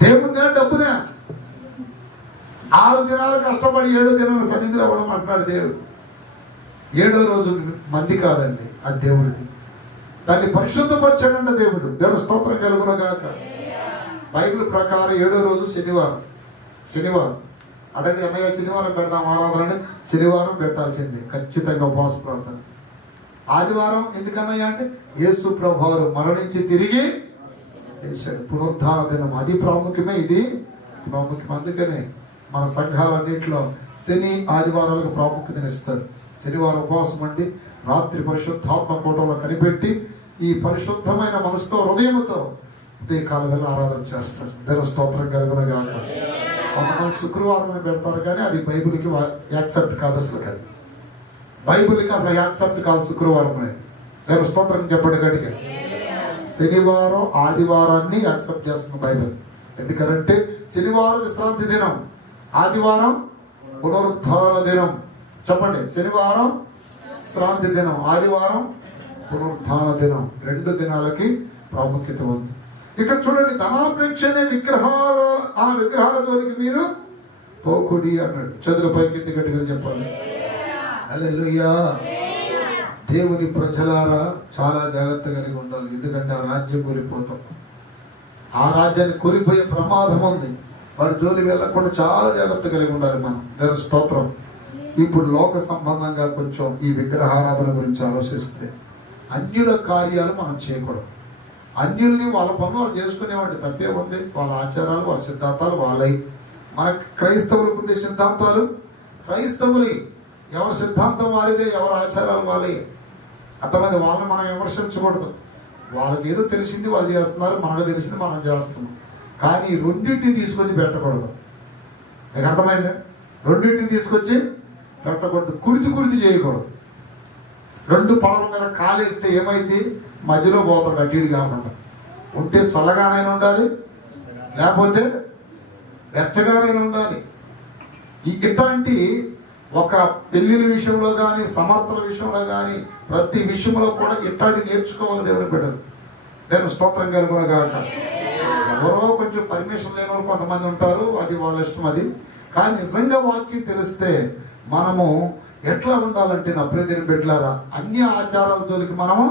దేవుణ్ణా డబ్బునా? 6 దినాలు కష్టపడి 7వ దినాలు సన్నిధిలో అవ్వడం అంటున్నాడు దేవుడు. 7వ రోజు మంది కాదండి, అది దేవుడిది. దాన్ని పరిశుద్ధపరచాడంట దేవుడు. దేవుడు స్తోత్రం కలుగునగాక. బైబిల్ ప్రకారం 7వ రోజు శనివారం. అటైతే అన్నయ్య శనివారం పెడదాం ఆరాధన, శనివారం పెట్టాల్సిందే ఖచ్చితంగా, ఉపవాస ప్రార్థన. ఆదివారం ఎందుకన్నయ్య అంటే యేసు ప్రభువారు మరణించి తిరిగి చేశాడు, పునరుద్ధాన దినం. అది ప్రాముఖ్యమే, ఇది ప్రాముఖ్యం. అందుకనే మన సంఘాలన్నింటిలో శని ఆదివారాలకు ప్రాముఖ్యతనిస్తారు. శనివారం ఉపవాసం అండి, రాత్రి పరిశుద్ధాత్మ కూటంలో కనిపెట్టి ఈ పరిశుద్ధమైన మనసుతో, హృదయంతో ఉదయకాలం వెళ్ళి ఆరాధన చేస్తారు. దేవుని స్తోత్రం కలుగునగాక. కొంతమంది శుక్రవారమే పెడతారు, కానీ అది బైబిల్కి యాక్సెప్ట్ కాదు. అసలు కాదు, బైబిల్కి అసలు యాక్సెప్ట్ కాదు శుక్రవారం. దేవుని స్తోత్రం చెప్పండి గట్టిగా. శనివారం ఆదివారాన్ని యాక్సెప్ట్ చేస్తుంది బైబిల్. ఎందుకంటే శనివారం విశ్రాంతి దినం, ఆదివారం పునరుద్ధారణ దినం. చెప్పండి, శనివారం విశ్రాంతి దినం, ఆదివారం పునరుద్ధాన దినం. 2 దినాలకి ప్రాముఖ్యత ఉంది. ఇక్కడ చూడండి, ధనాపేక్షనే విగ్రహాల, ఆ విగ్రహాల జోలికి మీరు పోకుడి అన్నాడు. చదురు పైకి గట్టిగా చెప్పాలి. హల్లెలూయా. దేవుని ప్రజలారా చాలా జాగ్రత్త కలిగి ఉండాలి. ఎందుకంటే ఆ రాజ్యం కోల్పోతాం, ఆ రాజ్యాన్ని కోల్పోయే ప్రమాదం ఉంది. వాడి జోలి వెళ్ళకుండా చాలా జాగ్రత్త కలిగి ఉండాలి మనం. దేవుని స్తోత్రం. ఇప్పుడు లోక సంబంధంగా కొంచెం ఈ విగ్రహారాధన గురించి ఆలోచిస్తే, అన్యుల కార్యాలు మనం చేయకూడదు. అన్యుల్ని వాళ్ళ పనులు వాళ్ళు చేసుకునేవాడి, తప్పే ఉంది. వాళ్ళ ఆచారాలు, వాళ్ళ సిద్ధాంతాలు వాళ్ళవి. మన క్రైస్తవులకు ఉండే సిద్ధాంతాలు క్రైస్తవులే. ఎవరి సిద్ధాంతం వారిదే, ఎవరి ఆచారాలు వాళ్ళే. అర్థమైంది? వాళ్ళని మనం విమర్శించకూడదు. వాళ్ళకి ఏదో తెలిసింది వాళ్ళు చేస్తున్నారు, మనకు తెలిసింది మనం చేస్తున్నాం. కానీ రెండింటిని తీసుకొచ్చి పెట్టకూడదు. మీకు అర్థమైందా? రెండింటిని తీసుకొచ్చి పెట్టకూడదు. కుడితి చేయకూడదు. 2 పడవల మీద కాలేస్తే ఏమైంది? మధ్యలో పోతాడు, అటు ఇటు కాకుండా. ఉంటే చల్లగానైనా ఉండాలి, లేకపోతే వెచ్చగానైనా ఉండాలి. ఇట్లాంటి ఒక పెళ్లిళ్ళ విషయంలో కానీ, సమర్థన విషయంలో కానీ, ప్రతి విషయంలో కూడా ఇట్లాంటి నేర్చుకోవాలి దేవుని బిడ్డలు. దేవుని స్తోత్రం కలుగునగాక. ఎవరో కొంచెం పర్మిషన్ లేని వాళ్ళు కొంతమంది ఉంటారు, అది వాళ్ళ ఇష్టం. అది కానీ నిజంగా వాక్యం తెలిస్తే మనము ఎట్లా ఉండాలంటే, నా ప్రియ దేవుని బిడ్డలారా, అన్ని ఆచారాల జోలికి మనము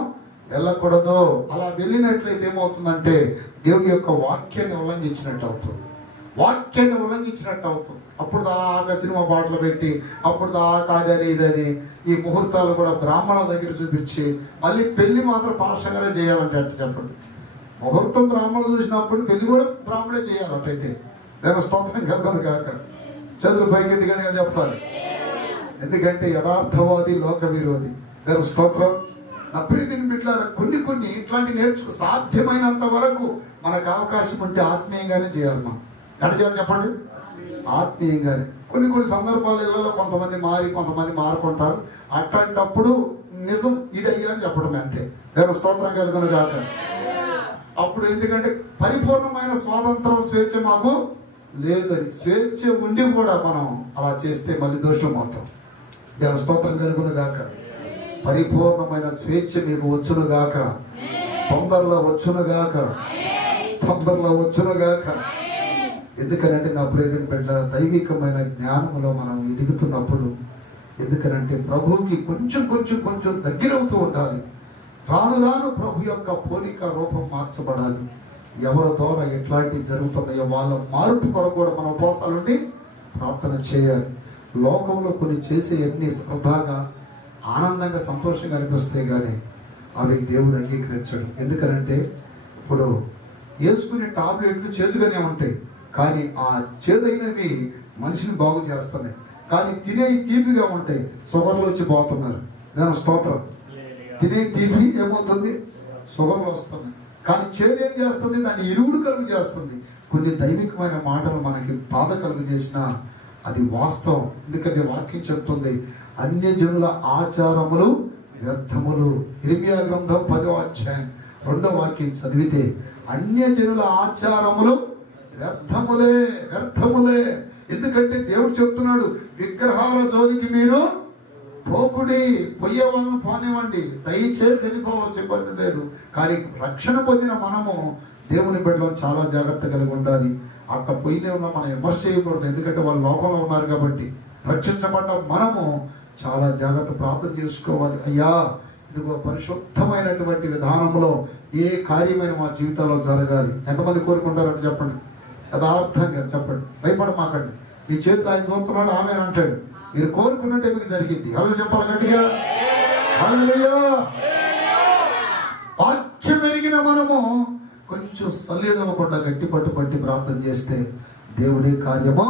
వెళ్ళకూడదు. అలా వెళ్ళినట్లయితే ఏమవుతుందంటే దేవుని యొక్క వాక్యాన్ని ఉల్లంఘించినట్టు అవుతుంది. అప్పుడు దాకా సినిమా పాటలు పెట్టి, అప్పుడు దాకా అదని ఇదని, ఈ ముహూర్తాలు కూడా బ్రాహ్మణుల దగ్గర చూపించి, మళ్ళీ పెళ్లి మాత్రం పాఠశాలగా చేయాలంటే అట్లా చెప్పండి. ముహూర్తం బ్రాహ్మణులు చూసినప్పుడు పెళ్లి కూడా బ్రాహ్మణే చేయాలి. అట్టయితే నేను స్తోత్రం కలగదు కాక. చదువు పైకి ఎందుకని చెప్పాలి. ఎందుకంటే యథార్థవాది లోక విరోధి. నేను స్తోత్రం. నా ప్రీతిని బిడ్డలారా, కొన్ని ఇట్లాంటి నేర్చుకో. సాధ్యమైనంత వరకు మనకు అవకాశం ఉంటే ఆత్మీయంగానే చేయాలి. మనం ఎట్లా చేయాలి చెప్పండి? ఆత్మీయంగానే. కొన్ని సందర్భాలలో కొంతమంది కొంతమంది మారుకుంటారు. అట్లాంటప్పుడు నిజం ఇది అయ్యా అని చెప్పడం అంతే. నేను స్తోత్రం కలుగును గాక. అప్పుడు ఎందుకంటే పరిపూర్ణమైన స్వాతంత్రం, స్వేచ్ఛ మాకు లేదని. స్వేచ్ఛ ఉండి కూడా మనం అలా చేస్తే మళ్ళీ దోషం అవుతాం. నేను స్తోత్రం కలుగును గాక. పరిపూర్ణమైన స్వేచ్ఛ మీకు వచ్చును గాక. తొందరలో వచ్చును గాక. ఎందుకనంటే నా ప్రియమైన బిడ్డ, దైవికమైన జ్ఞానంలో మనం ఎదుగుతున్నప్పుడు, ఎందుకనంటే ప్రభువుకి కొంచెం దగ్గరవుతూ ఉండాలి. రాను ప్రభు యొక్క పోలిక రూపం మార్చబడాలి. ఎవరి ద్వారా ఎట్లాంటివి జరుగుతున్నాయో వాళ్ళ మార్పు కొరకు కూడా మన ఉపవాసాలుండి ప్రార్థన చేయాలి. లోకంలో కొన్ని చేసే అన్ని సరదాగా, ఆనందంగా, సంతోషంగా అనిపిస్తే కానీ అవి దేవుడు అంగీకరించడు. ఎందుకనంటే ఇప్పుడు వేసుకునే టాబ్లెట్లు చేదుగానే ఉంటాయి, కానీ ఆ చేదైనవి మనిషిని బాగు చేస్తున్నాయి. కానీ తినే తీపిగా ఉంటాయి, షుగర్లు వచ్చి పోతున్నారు. దాని స్తోత్రం. తినే తీపి ఏమవుతుంది? షుగర్లు వస్తున్నాయి. కానీ చేదు ఏం చేస్తుంది? దాన్ని ఇరువుడు కలుగు చేస్తుంది. కొన్ని దైవికమైన మాటలు మనకి బాధ కలుగు చేసినా అది వాస్తవం. ఎందుకంటే వాక్యం చెప్తుంది, అన్యజనుల ఆచారములు వ్యర్థములు. ఇర్మియా గ్రంథం 10వ అధ్యాయం 2వ వాక్యం చదివితే, అన్యజనుల ఆచారములు వ్యర్థములే. ఎందుకంటే దేవుడు చెప్తున్నాడు, విగ్రహాల జోలికి మీరు పోకుడి, పొయ్యేవాళ్ళను పోనివ్వండి, దయచేసి వెళ్ళిపోవచ్చు, ఇబ్బంది లేదు. కానీ రక్షణ పొందిన మనము దేవుని బిడ్డలో చాలా జాగ్రత్త కలిగి ఉండాలి. అక్కడ పొయ్యిలో ఉన్న మనం విమర్శ చేయకూడదు. ఎందుకంటే వాళ్ళు లోకంలో ఉన్నారు కాబట్టి. రక్షించబడ్డ మనము చాలా జాగ్రత్త ప్రార్థన చేసుకోవాలి. అయ్యా, ఇదిగో పరిశుద్ధమైనటువంటి విధానంలో ఏ కార్యమైన మా జీవితాల్లో జరగాలి. ఎంతమంది కోరుకుంటారని చెప్పండి, యథార్థంగా చెప్పండి, భయపడమాకండి. మీ చేతులు ఆయన చూస్తున్నాడు, ఆమె అంటాడు. మీరు కోరుకున్నట్టే మీకు జరిగింది. అలా చెప్పాలి గట్టిగా. హల్లెలూయా. వాక్యం ఎరిగిన మనము కొంచెం సల్లిడవకుండా గట్టి పట్టి ప్రార్థన చేస్తే దేవుడే కార్యము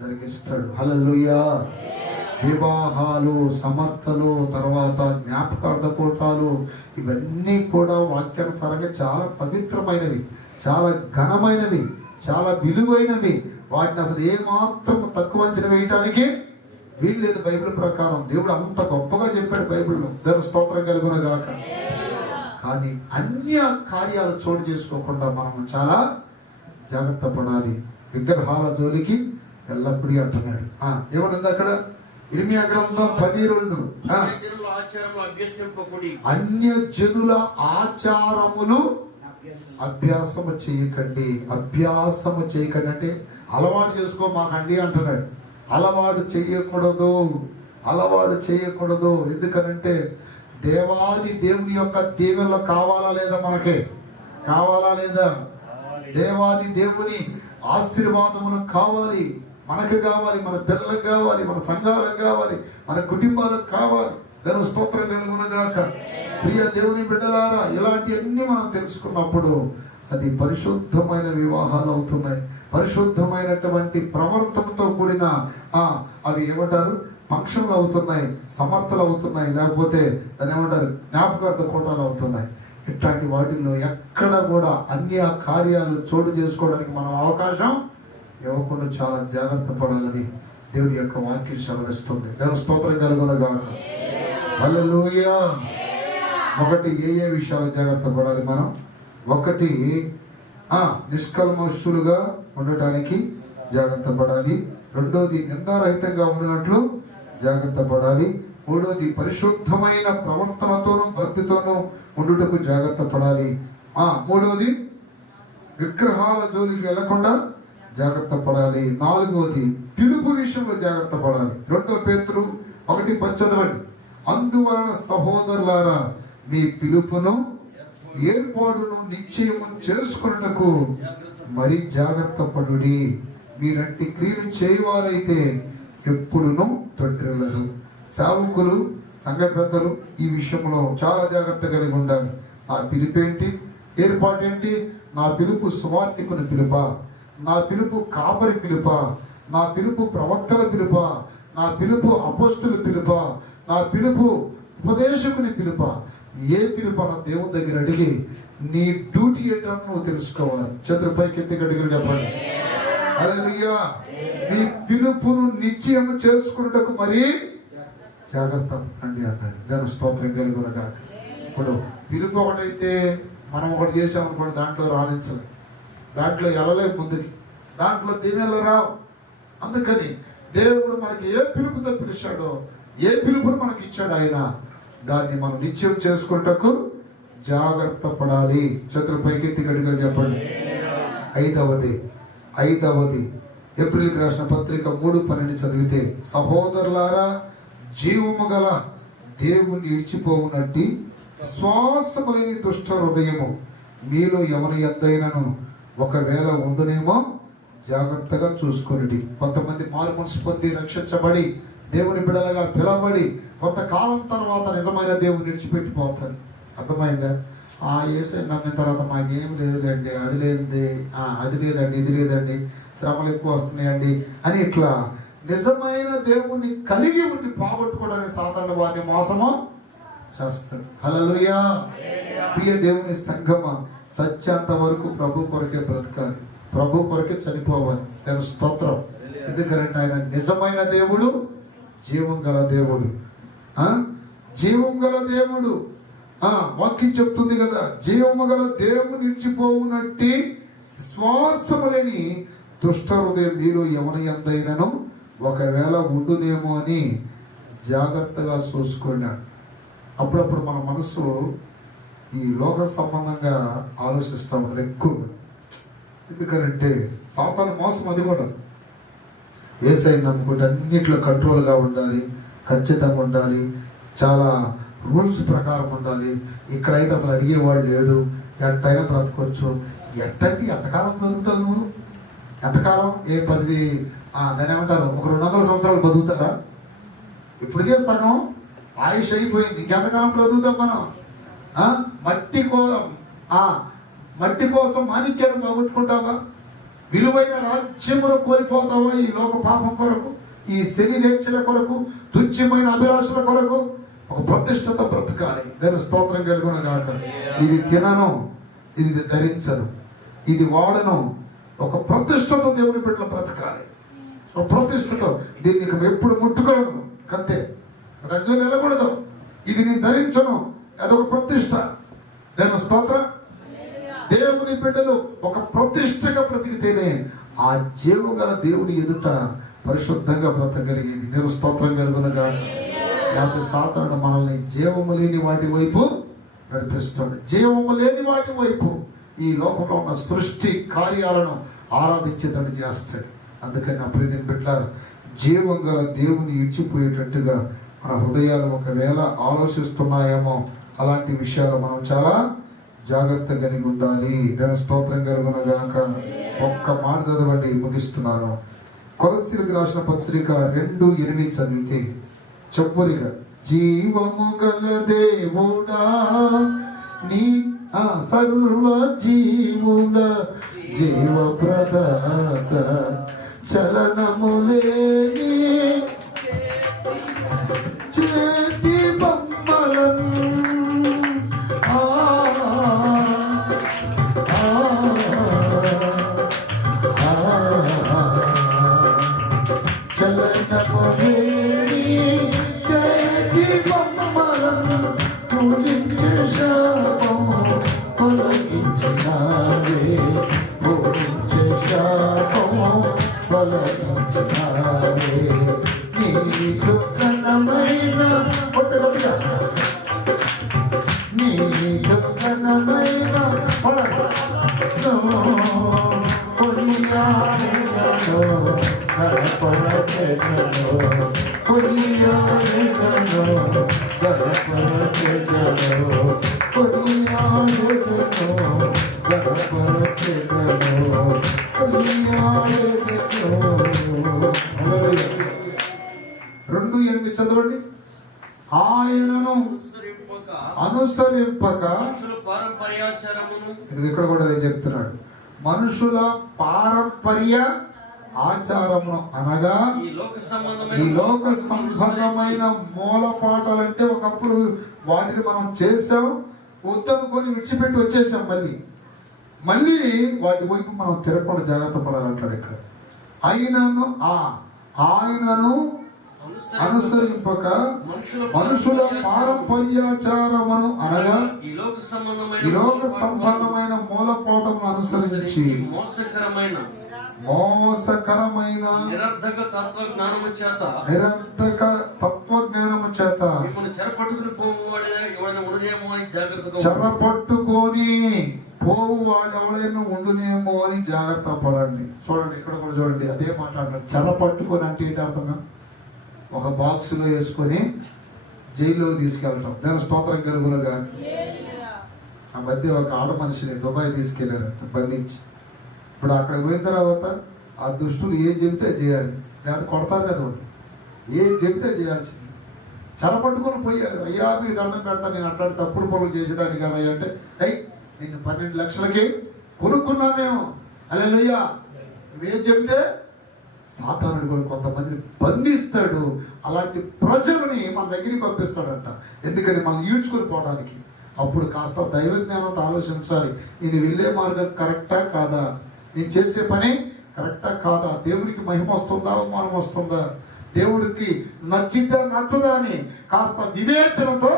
జరిగిస్తాడు. హల్లెలూయా. వివాహాలు, సమర్థలు, తర్వాత జ్ఞాపకార్థ కూటాలు, ఇవన్నీ కూడా వాక్యానుసారంగా చాలా పవిత్రమైనవి, చాలా ఘనమైనవి, చాలా విలువైనవి. వాటిని అసలు ఏమాత్రం తక్కువ అంచనా వేయటానికి వీలు లేదు. బైబిల్ ప్రకారం దేవుడు అంత గొప్పగా చెప్పాడు బైబిల్లో. దేవుని స్తోత్రం కలుగును గాక. కానీ అన్య కార్యాలు చోటు చేసుకోకుండా మనం చాలా జాగ్రత్త పడాలి. విగ్రహాల జోలికి ఎల్లప్పుడూ అంటున్నాడు. ఏమన్నది అక్కడ? ఇర్మియా గ్రంథం 10:2, అన్యజనుల ఆచారములు అభ్యాసము చేయకండి. అభ్యాసము చేయకండి అంటే అలవాటు చేసుకో మాకండి అంటున్నాడు. అలవాటు చేయకూడదు. ఎందుకనంటే దేవాది దేవుని యొక్క దీవెనలు కావాలా లేదా? మనకే కావాలా లేదా? దేవాది దేవుని ఆశీర్వాదములు కావాలి, మనకు కావాలి, మన పిల్లలకు కావాలి, మన సంఘాలకు కావాలి, మన కుటుంబాలకు కావాలి. దేవుని స్తోత్రం కలుగును గాక. ప్రియ దేవుని బిడ్డలారా, ఇలాంటివన్నీ మనం తెలుసుకున్నప్పుడు అది పరిశుద్ధమైన వివాహాలు అవుతున్నాయి. పరిశుద్ధమైనటువంటి ప్రవర్తనతో కూడిన అవి ఏమంటారు? ఫంక్షన్లు అవుతున్నాయి, సమర్థలు అవుతున్నాయి, లేకపోతే దాన్ని ఏమంటారు? జ్ఞాపకార్థ కూటాలు అవుతున్నాయి. ఇట్లాంటి వాటిల్లో ఎక్కడ కూడా అన్య కార్యాలు చోటు చేసుకోవడానికి మనం అవకాశం ఇవ్వకుండా చాలా జాగ్రత్త పడాలని దేవుని యొక్క వాక్యం సెలవిస్తుంది. దేవుని స్తోత్రం కలుగును గాక. హల్లెలూయా. ఒకటి, ఏ విషయాలు జాగ్రత్త పడాలి మనం? ఒకటి, నిష్కల్మషులుగా ఉండటానికి జాగ్రత్త పడాలి. రెండోది, నిందారహితంగా ఉన్నట్లు జాగ్రత్త పడాలి. మూడోది, పరిశుద్ధమైన ప్రవర్తనతోనూ భక్తితోనూ ఉండుటకు జాగ్రత్త పడాలి. మూడోది, విగ్రహాల జోలికి వెళ్లకుండా జాగ్రత్త పడాలి. నాలుగోది, పిలుపు విషయంలో జాగ్రత్త పడాలి. 2 పేతురు 1:10 చదవండి. అందువలన సహోదరులారా, మీ పిలుపును ఏర్పాటును నిశ్చయము చేసుకున్నటకు మరి జాగ్రత్త పడుడి. మీరంటి క్రియలు చేయవారైతే ఎప్పుడును తొట్టిల్లరు. సేవకులు, సంఘ పెద్దలు ఈ విషయంలో చాలా జాగ్రత్త కలిగి ఉండాలి. నా పిలుపేంటి? ఏర్పాటేంటి? నా పిలుపు సువార్తికుని పిలుపా? నా పిలుపు కాపరి పిలుపా? నా పిలుపు ప్రవక్తల పిలుపా? నా పిలుపు అపోస్తుల పిలుపా? నా పిలుపు ఉపదేశకుని పిలుపా? ఏ పిలుపు అన్న దేవుని దగ్గర అడిగి నీ డ్యూటీ ఏంటని నువ్వు తెలుసుకోవాలి. చేతుల పైకి ఎత్తి అడిగి చెప్పండి హల్లెలూయా. నీ పిలుపును నిశ్చయం చేసుకున్నటకు మరి జాగ్రత్త అండి అన్నాడు. దాని స్తోత్రం కలుగునగా. ఇప్పుడు పిలుపు ఒకటైతే మనం ఒకటి చేసామనుకోండి, దాంట్లో రాణించలేదు, దాంట్లో వెళ్ళలేదు ముందుకి, దాంట్లో దీవెనలు రావు. అందుకని దేవుడు మనకి ఏ పిలుపుతో పిలిచాడో, ఏ పిలుపును మనకి ఇచ్చాడు ఆయన, దాన్ని మనం నిశ్చయం చేసుకుంటకు జాగ్రత్త పడాలి. చేతుల పైకెత్తి గడిగా చెప్పండి. ఐదవది ఏప్రిల్కి రాసిన పత్రిక 3:12 చదివితే, సహోదరులారా, జీవము గల దేవుని విడిచిపోవునట్టి విశ్వాసము లేని దుష్ట హృదయము మీలో ఎవరి ఎద్దైనను ఒకవేళ ఉండునేమో జాగ్రత్తగా చూసుకొనిటి. కొంతమంది మారుమనసు పొంది రక్షించబడి దేవుని బిడ్డలుగా పిలవబడి కొంతకాలం తర్వాత నిజమైన దేవుని విడిచిపెట్టిపోతారు. అర్థమైందా? యేసయ్య నమ్మిన తర్వాత మాకేం లేదులేండి, అది లేదండి, ఇది లేదండి, శ్రమలు ఎక్కువ వస్తున్నాయండి అని ఇట్లా నిజమైన దేవుని కలిగి ఉండి పోగొట్టుకోవడానికి సాధారణ వారిని మోసము చేస్తాడు. హల్లెలూయా. ప్రియ దేవుని సంగమ, సత్యాంత వరకు ప్రభు కొరకే బ్రతకాలి, ప్రభు కొరకే చనిపోవాలి. నేను స్తోత్రం. ఎందుకంటే ఆయన నిజమైన దేవుడు, జీవం గల దేవుడు. జీవం గల దేవుడు. వాక్యం చెప్తుంది కదా, జీవము గల దేవుని విడిచిపోవునట్టి విశ్వాసము లేని దుష్ట హృదయం మీలో ఎవరి ఎందైనను ఒకవేళ ఉండునేమో అని జాగ్రత్తగా చూసుకున్నాడు. అప్పుడప్పుడు మన మనసు ఈ లోక సంబంధంగా ఆలోచిస్తూ ఉంటుంది ఎక్కువగా. ఎందుకంటే సాతాను మోసం అది కూడా. యేసయ్యను నమ్ముకుంటే అన్నిట్లో కంట్రోల్గా ఉండాలి, ఖచ్చితంగా ఉండాలి, చాలా రూల్స్ ప్రకారం ఉండాలి. ఇక్కడైతే అసలు అడిగేవాడు లేడు, ఎట్టయినా బ్రతకొచ్చు. ఎట్టంటే ఎంతకాలం బ్రతుకుతావు నువ్వు? ఎంతకాలం? దాని ఏమంటారు, ఒక 200 సంవత్సరాలు బతుకుతారా? ఇప్పటికే సగం ఆయుష్ అయిపోయింది, ఇంకెంతకాలం బ్రతుకుతాం మనం? మట్టి కోసం మాణిక్యాన్ని పోగొట్టుకుంటావా? విలువైన రాజ్యమును కోల్పోతావా ఈ లోక పాపం కొరకు, ఈ శరీరేచ్ఛల కొరకు, తుచ్చమైన అభిలాషల కొరకు? ఒక ప్రతిష్టత బ్రతకాలి. దాని స్తోత్రం కలుగున గాక. ఇది తినను, ఇది ధరించను, ఇది వాడను. ఒక ప్రతిష్టతో దేవుని బిడ్డలు బ్రతకాలి. ఒక ప్రతిష్టతో దీన్ని ఎప్పుడు ముట్టుకోను, కంతే దగ్గర వెళ్ళకూడదు. ఇది నేను ధరించను, అదొక ప్రతిష్ట. దేవుని స్తోత్రం. దేవుని బిడ్డలు ఒక ప్రతిష్టగా బ్రతికితేనే ఆ జీవము గల దేవుని ఎదుట పరిశుద్ధంగా బ్రతకగలిగేది. దేవుని స్తోత్రం కలుగునగా. లేకపోతే సాతానుడు మనల్ని జీవము లేని వాటి వైపు నడిపిస్తాడు. జీవము లేని వాటి వైపు, ఈ లోకంలో ఉన్న సృష్టి కార్యాలను ఆరాధించేటట్టు చేస్తాడు. అందుకని నా ప్రియమైన బిడ్డలారా, జీవం గల దేవుని ఇచ్చిపోయేటట్టుగా మన హృదయాలు ఒకవేళ ఆలోచిస్తున్నాయేమో, అలాంటి విషయాలు మనం చాలా జాగ్రత్త కలిగి ఉండాలి. దాని స్తోత్రం కలుగునగాక. ఒక్క మాట చదవండి, ముగిస్తున్నాను. కొలస్సీలకు రాసిన పత్రిక 2:8 చదివితే చెప్పురిగా, జీవము గల దేవుడా నీ సర్వ జీవుల జీవ ప్రదాత, చలనములేని చేతి బొమ్మలను చదవండి. ఆయనను అనుసరింపక, ఇక్కడ కూడా అదే చెప్తున్నాడు, మనుషుల పారంపర్య ఆచారమును అనగా ఈ లోక సంబంధమైన మూలపాటాలంటే ఒకప్పుడు వాటిని మనం చేసాం, వద్దనుకొని విడిచిపెట్టి వచ్చేసాం. మళ్ళీ వాటి వైపు మనం తిరగకుండా జాగ్రత్త పడాలంటాడు ఇక్కడ. ఆయనను అనుసరింపక మనుషుల పారంపర్యాచారమును అనగా ఈ లోక సంబంధమైన మూలపాఠమును అనుసరించి మోసకరమైన నిరర్ధక తత్వజ్ఞానము చేత చెరపట్టుకొని పోవువాడు ఎవడైనా ఉండునేమో అని జాగ్రత్త పడండి. చూడండి, ఇక్కడ కూడా చూడండి, అదే మాట్లాడారు. చెరపట్టుకొని అంటే ఏంటి అర్థం? ఒక బాక్స్ లో వేసుకొని జైల్లో తీసుకెళ్ళటం. దాని స్తోత్రం కలుగులుగా. ఆ మధ్య ఒక ఆడ మనిషిని దుబాయ్ తీసుకెళ్లారు బంధించి. ఇప్పుడు అక్కడ పోయిన తర్వాత ఆ దుష్టులు ఏం చెబితే చేయాలి, లేదా కొడతారు కదా, ఏం చెబితే చేయాల్సింది. చెరపట్టుకొని పోయారు. అయ్యా మీకు దండం పెడతా, నేను అట్లాంటి తప్పుడు పనులు చేసేదాన్ని కదా అంటే, నిన్ను 12 లక్షలకి కొనుక్కున్నా మేము. హల్లెలూయా. నువ్వేం చెబితే సాతానుడు కూడా కొంతమందిని బంధిస్తాడు. అలాంటి ప్రజలని మన దగ్గరికి పంపిస్తాడంట. ఎందుకని మనం ఈడ్చుకొని పోవడానికి. అప్పుడు కాస్త దైవ జ్ఞానంతో ఆలోచించాలి. నేను వెళ్ళే మార్గం కరెక్టా కాదా, నేను చేసే పని కరెక్టా కాదా, దేవుడికి మహిమ వస్తుందా అవమానం వస్తుందా, దేవుడికి నచ్చిద్దా నచ్చదా అని కాస్త వివేచనతో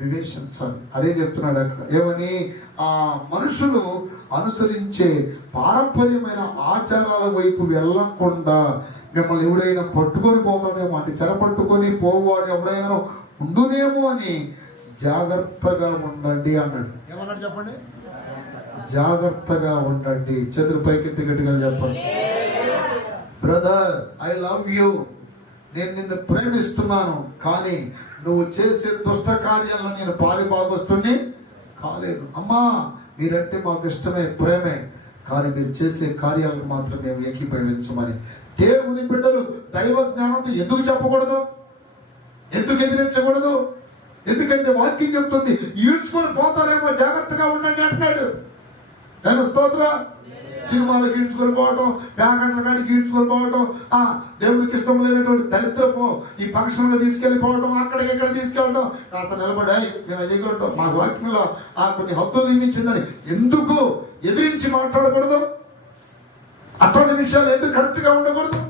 వివేచించాలి. అదే చెప్తున్నాడు అక్కడ. ఏమని? ఆ మనుషులు అనుసరించే పారంపర్యమైన ఆచారాల వైపు వెళ్ళకుండా మిమ్మల్ని ఎవడైనా పట్టుకొని పోతాడేమో, అంటే చెరపట్టుకొని పోవాడు ఎవడైనా ఉండునేమో అని జాగ్రత్తగా ఉండండి అన్నాడు. ఏమన్నాడు చెప్పండి? జాగ్రత్తగా ఉండండి. చేతులు పైకెత్తి గట్టిగా చెప్పండి. బ్రదర్, ఐ లవ్ యూ, నేను నిన్ను ప్రేమిస్తున్నాను, కానీ నువ్వు చేసే దుష్ట కార్యాలను నేను పారిభాగస్తుని కాలేను. అమ్మా, మీరంటే మాకు ఇష్టమే, ప్రేమే, కానీ మీరు చేసే కార్యాలను మాత్రం మేము ఏకీభవించమని దేవుని బిడ్డలు దైవ జ్ఞానంతో ఎందుకు చెప్పకూడదు, ఎందుకు ఎదిరించకూడదు? ఎందుకంటే వాక్యం చెప్తుంది, ఈడ్చుకొని పోతారేమో, జాగ్రత్తగా ఉండండి అంటున్నాడు. జన స్తోత్ర. సినిమాలకు ఈడ్చుకొని పోవటం, ప్యాకెట్ల కాడికి ఈడ్చుకొని పోవటం, దేవుడికి ఇష్టం లేనటువంటి దరిద్రపు ఈ ఫంక్షన్గా తీసుకెళ్ళిపోవటం, అక్కడికి ఇక్కడ తీసుకెళ్ళటం, కాస్త నిలబడాయి మేము అయ్యకూడదు, మాకు వాక్యంలో కొన్ని హద్దులు నియమించిందని ఎందుకు ఎదిరించి మాట్లాడకూడదు? అటువంటి విషయాలు ఎందుకు కరెక్ట్గా ఉండకూడదు?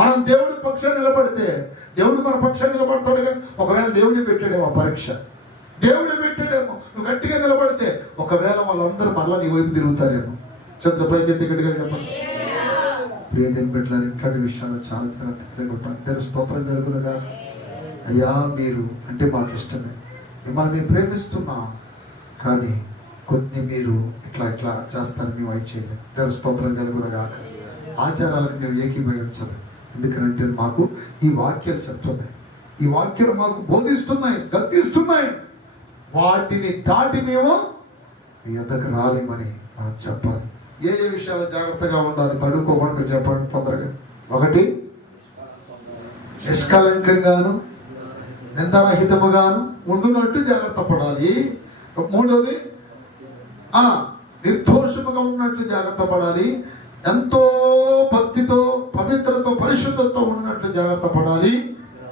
మనం దేవుడి పక్షాన్ని నిలబడితే దేవుడు మన పక్షాన్ని నిలబడతాడుగా. ఒకవేళ దేవుడే పెట్టాడేమో పరీక్ష, దేవుడే పెట్టాడేమో, నువ్వు గట్టిగా నిలబడితే ఒకవేళ వాళ్ళందరూ మళ్ళా నీ వైపు తిరుగుతారేమో. చంద్రపైకి గట్టిగా చెప్పండి. ప్రియదేని బిడ్డలారు, ఇట్లాంటి విషయాలు చాలా జాగ్రత్తగా ఉంటారు. స్తోత్రం జరుగుతుందిగా. అయ్యా, మీరు అంటే మాకు ఇష్టమే, మిమ్మల్ని మేము ప్రేమిస్తున్నాం, కానీ కొన్ని మీరు ఇట్లా ఇట్లా చేస్తారు, మేము అయి చేయలేదు. దేవుని స్తోత్రం కలుగునగా. ఆచారాలకు మేము ఏకీభవించలేదు. ఎందుకంటే మాకు ఈ వాక్యాలు చెప్తున్నాయి, ఈ వాక్యాలు మాకు బోధిస్తున్నాయి, గద్దిస్తున్నాయి. వాటిని దాటి మేము మీ వద్దకు రాలేమని మనం చెప్పాలి. ఏ ఏ విషయాలు జాగ్రత్తగా ఉండాలి తడుకోకుండా చెప్పండి తొందరగా. ఒకటి, నిష్కలంకంగాను నిందారహితముగాను ఉండునట్టు జాగ్రత్త పడాలి. మూడోది, నిర్దోషముగా ఉన్నట్లు జాగ్రత్త పడాలి. ఎంతో భక్తితో, పవిత్రతో, పరిశుద్ధతో ఉన్నట్లు జాగ్రత్త పడాలి.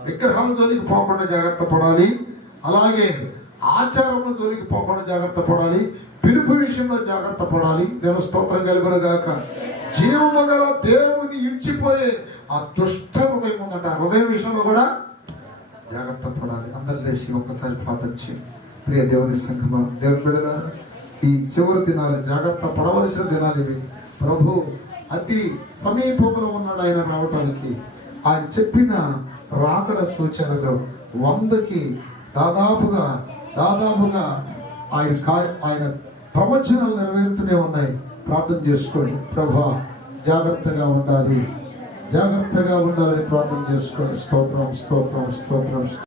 విగ్రహాల జోలికి పోకుండా జాగ్రత్త పడాలి. అలాగే ఆచారంలో జోలికి పోకుండా జాగ్రత్త పడాలి. పిలుపు విషయంలో జాగ్రత్త పడాలి. దేవుని స్తోత్రం కలుగునుగాక. జీవము గల దేవుని ఇచ్చిపోయే ఆ దుష్ట హృదయం ఉందట, ఆ హృదయం విషయంలో కూడా జాగ్రత్త పడాలి. అందరు లేచి ఒక్కసారి ప్రార్థన చేయండి. ప్రియ దేవుని సంఘమా, దేవుని బిడ్డలారా, ఈ చివరి దినాలు జాగ్రత్త పడవలసిన దినాలు ఇవి. ప్రభు అతి సమీపంలో ఉన్నాడు ఆయన రావటానికి. ఆయన చెప్పిన రాకడ సూచనలు 100కి దాదాపుగా ఆయన ప్రవచనాలు నెరవేరుతూనే ఉన్నాయి. ప్రార్థన చేసుకోండి. ప్రభా, జాగ్రత్తగా ఉండాలని ప్రార్థన చేసుకోండి. స్తోత్రం స్తోత్రం స్తోత్రం.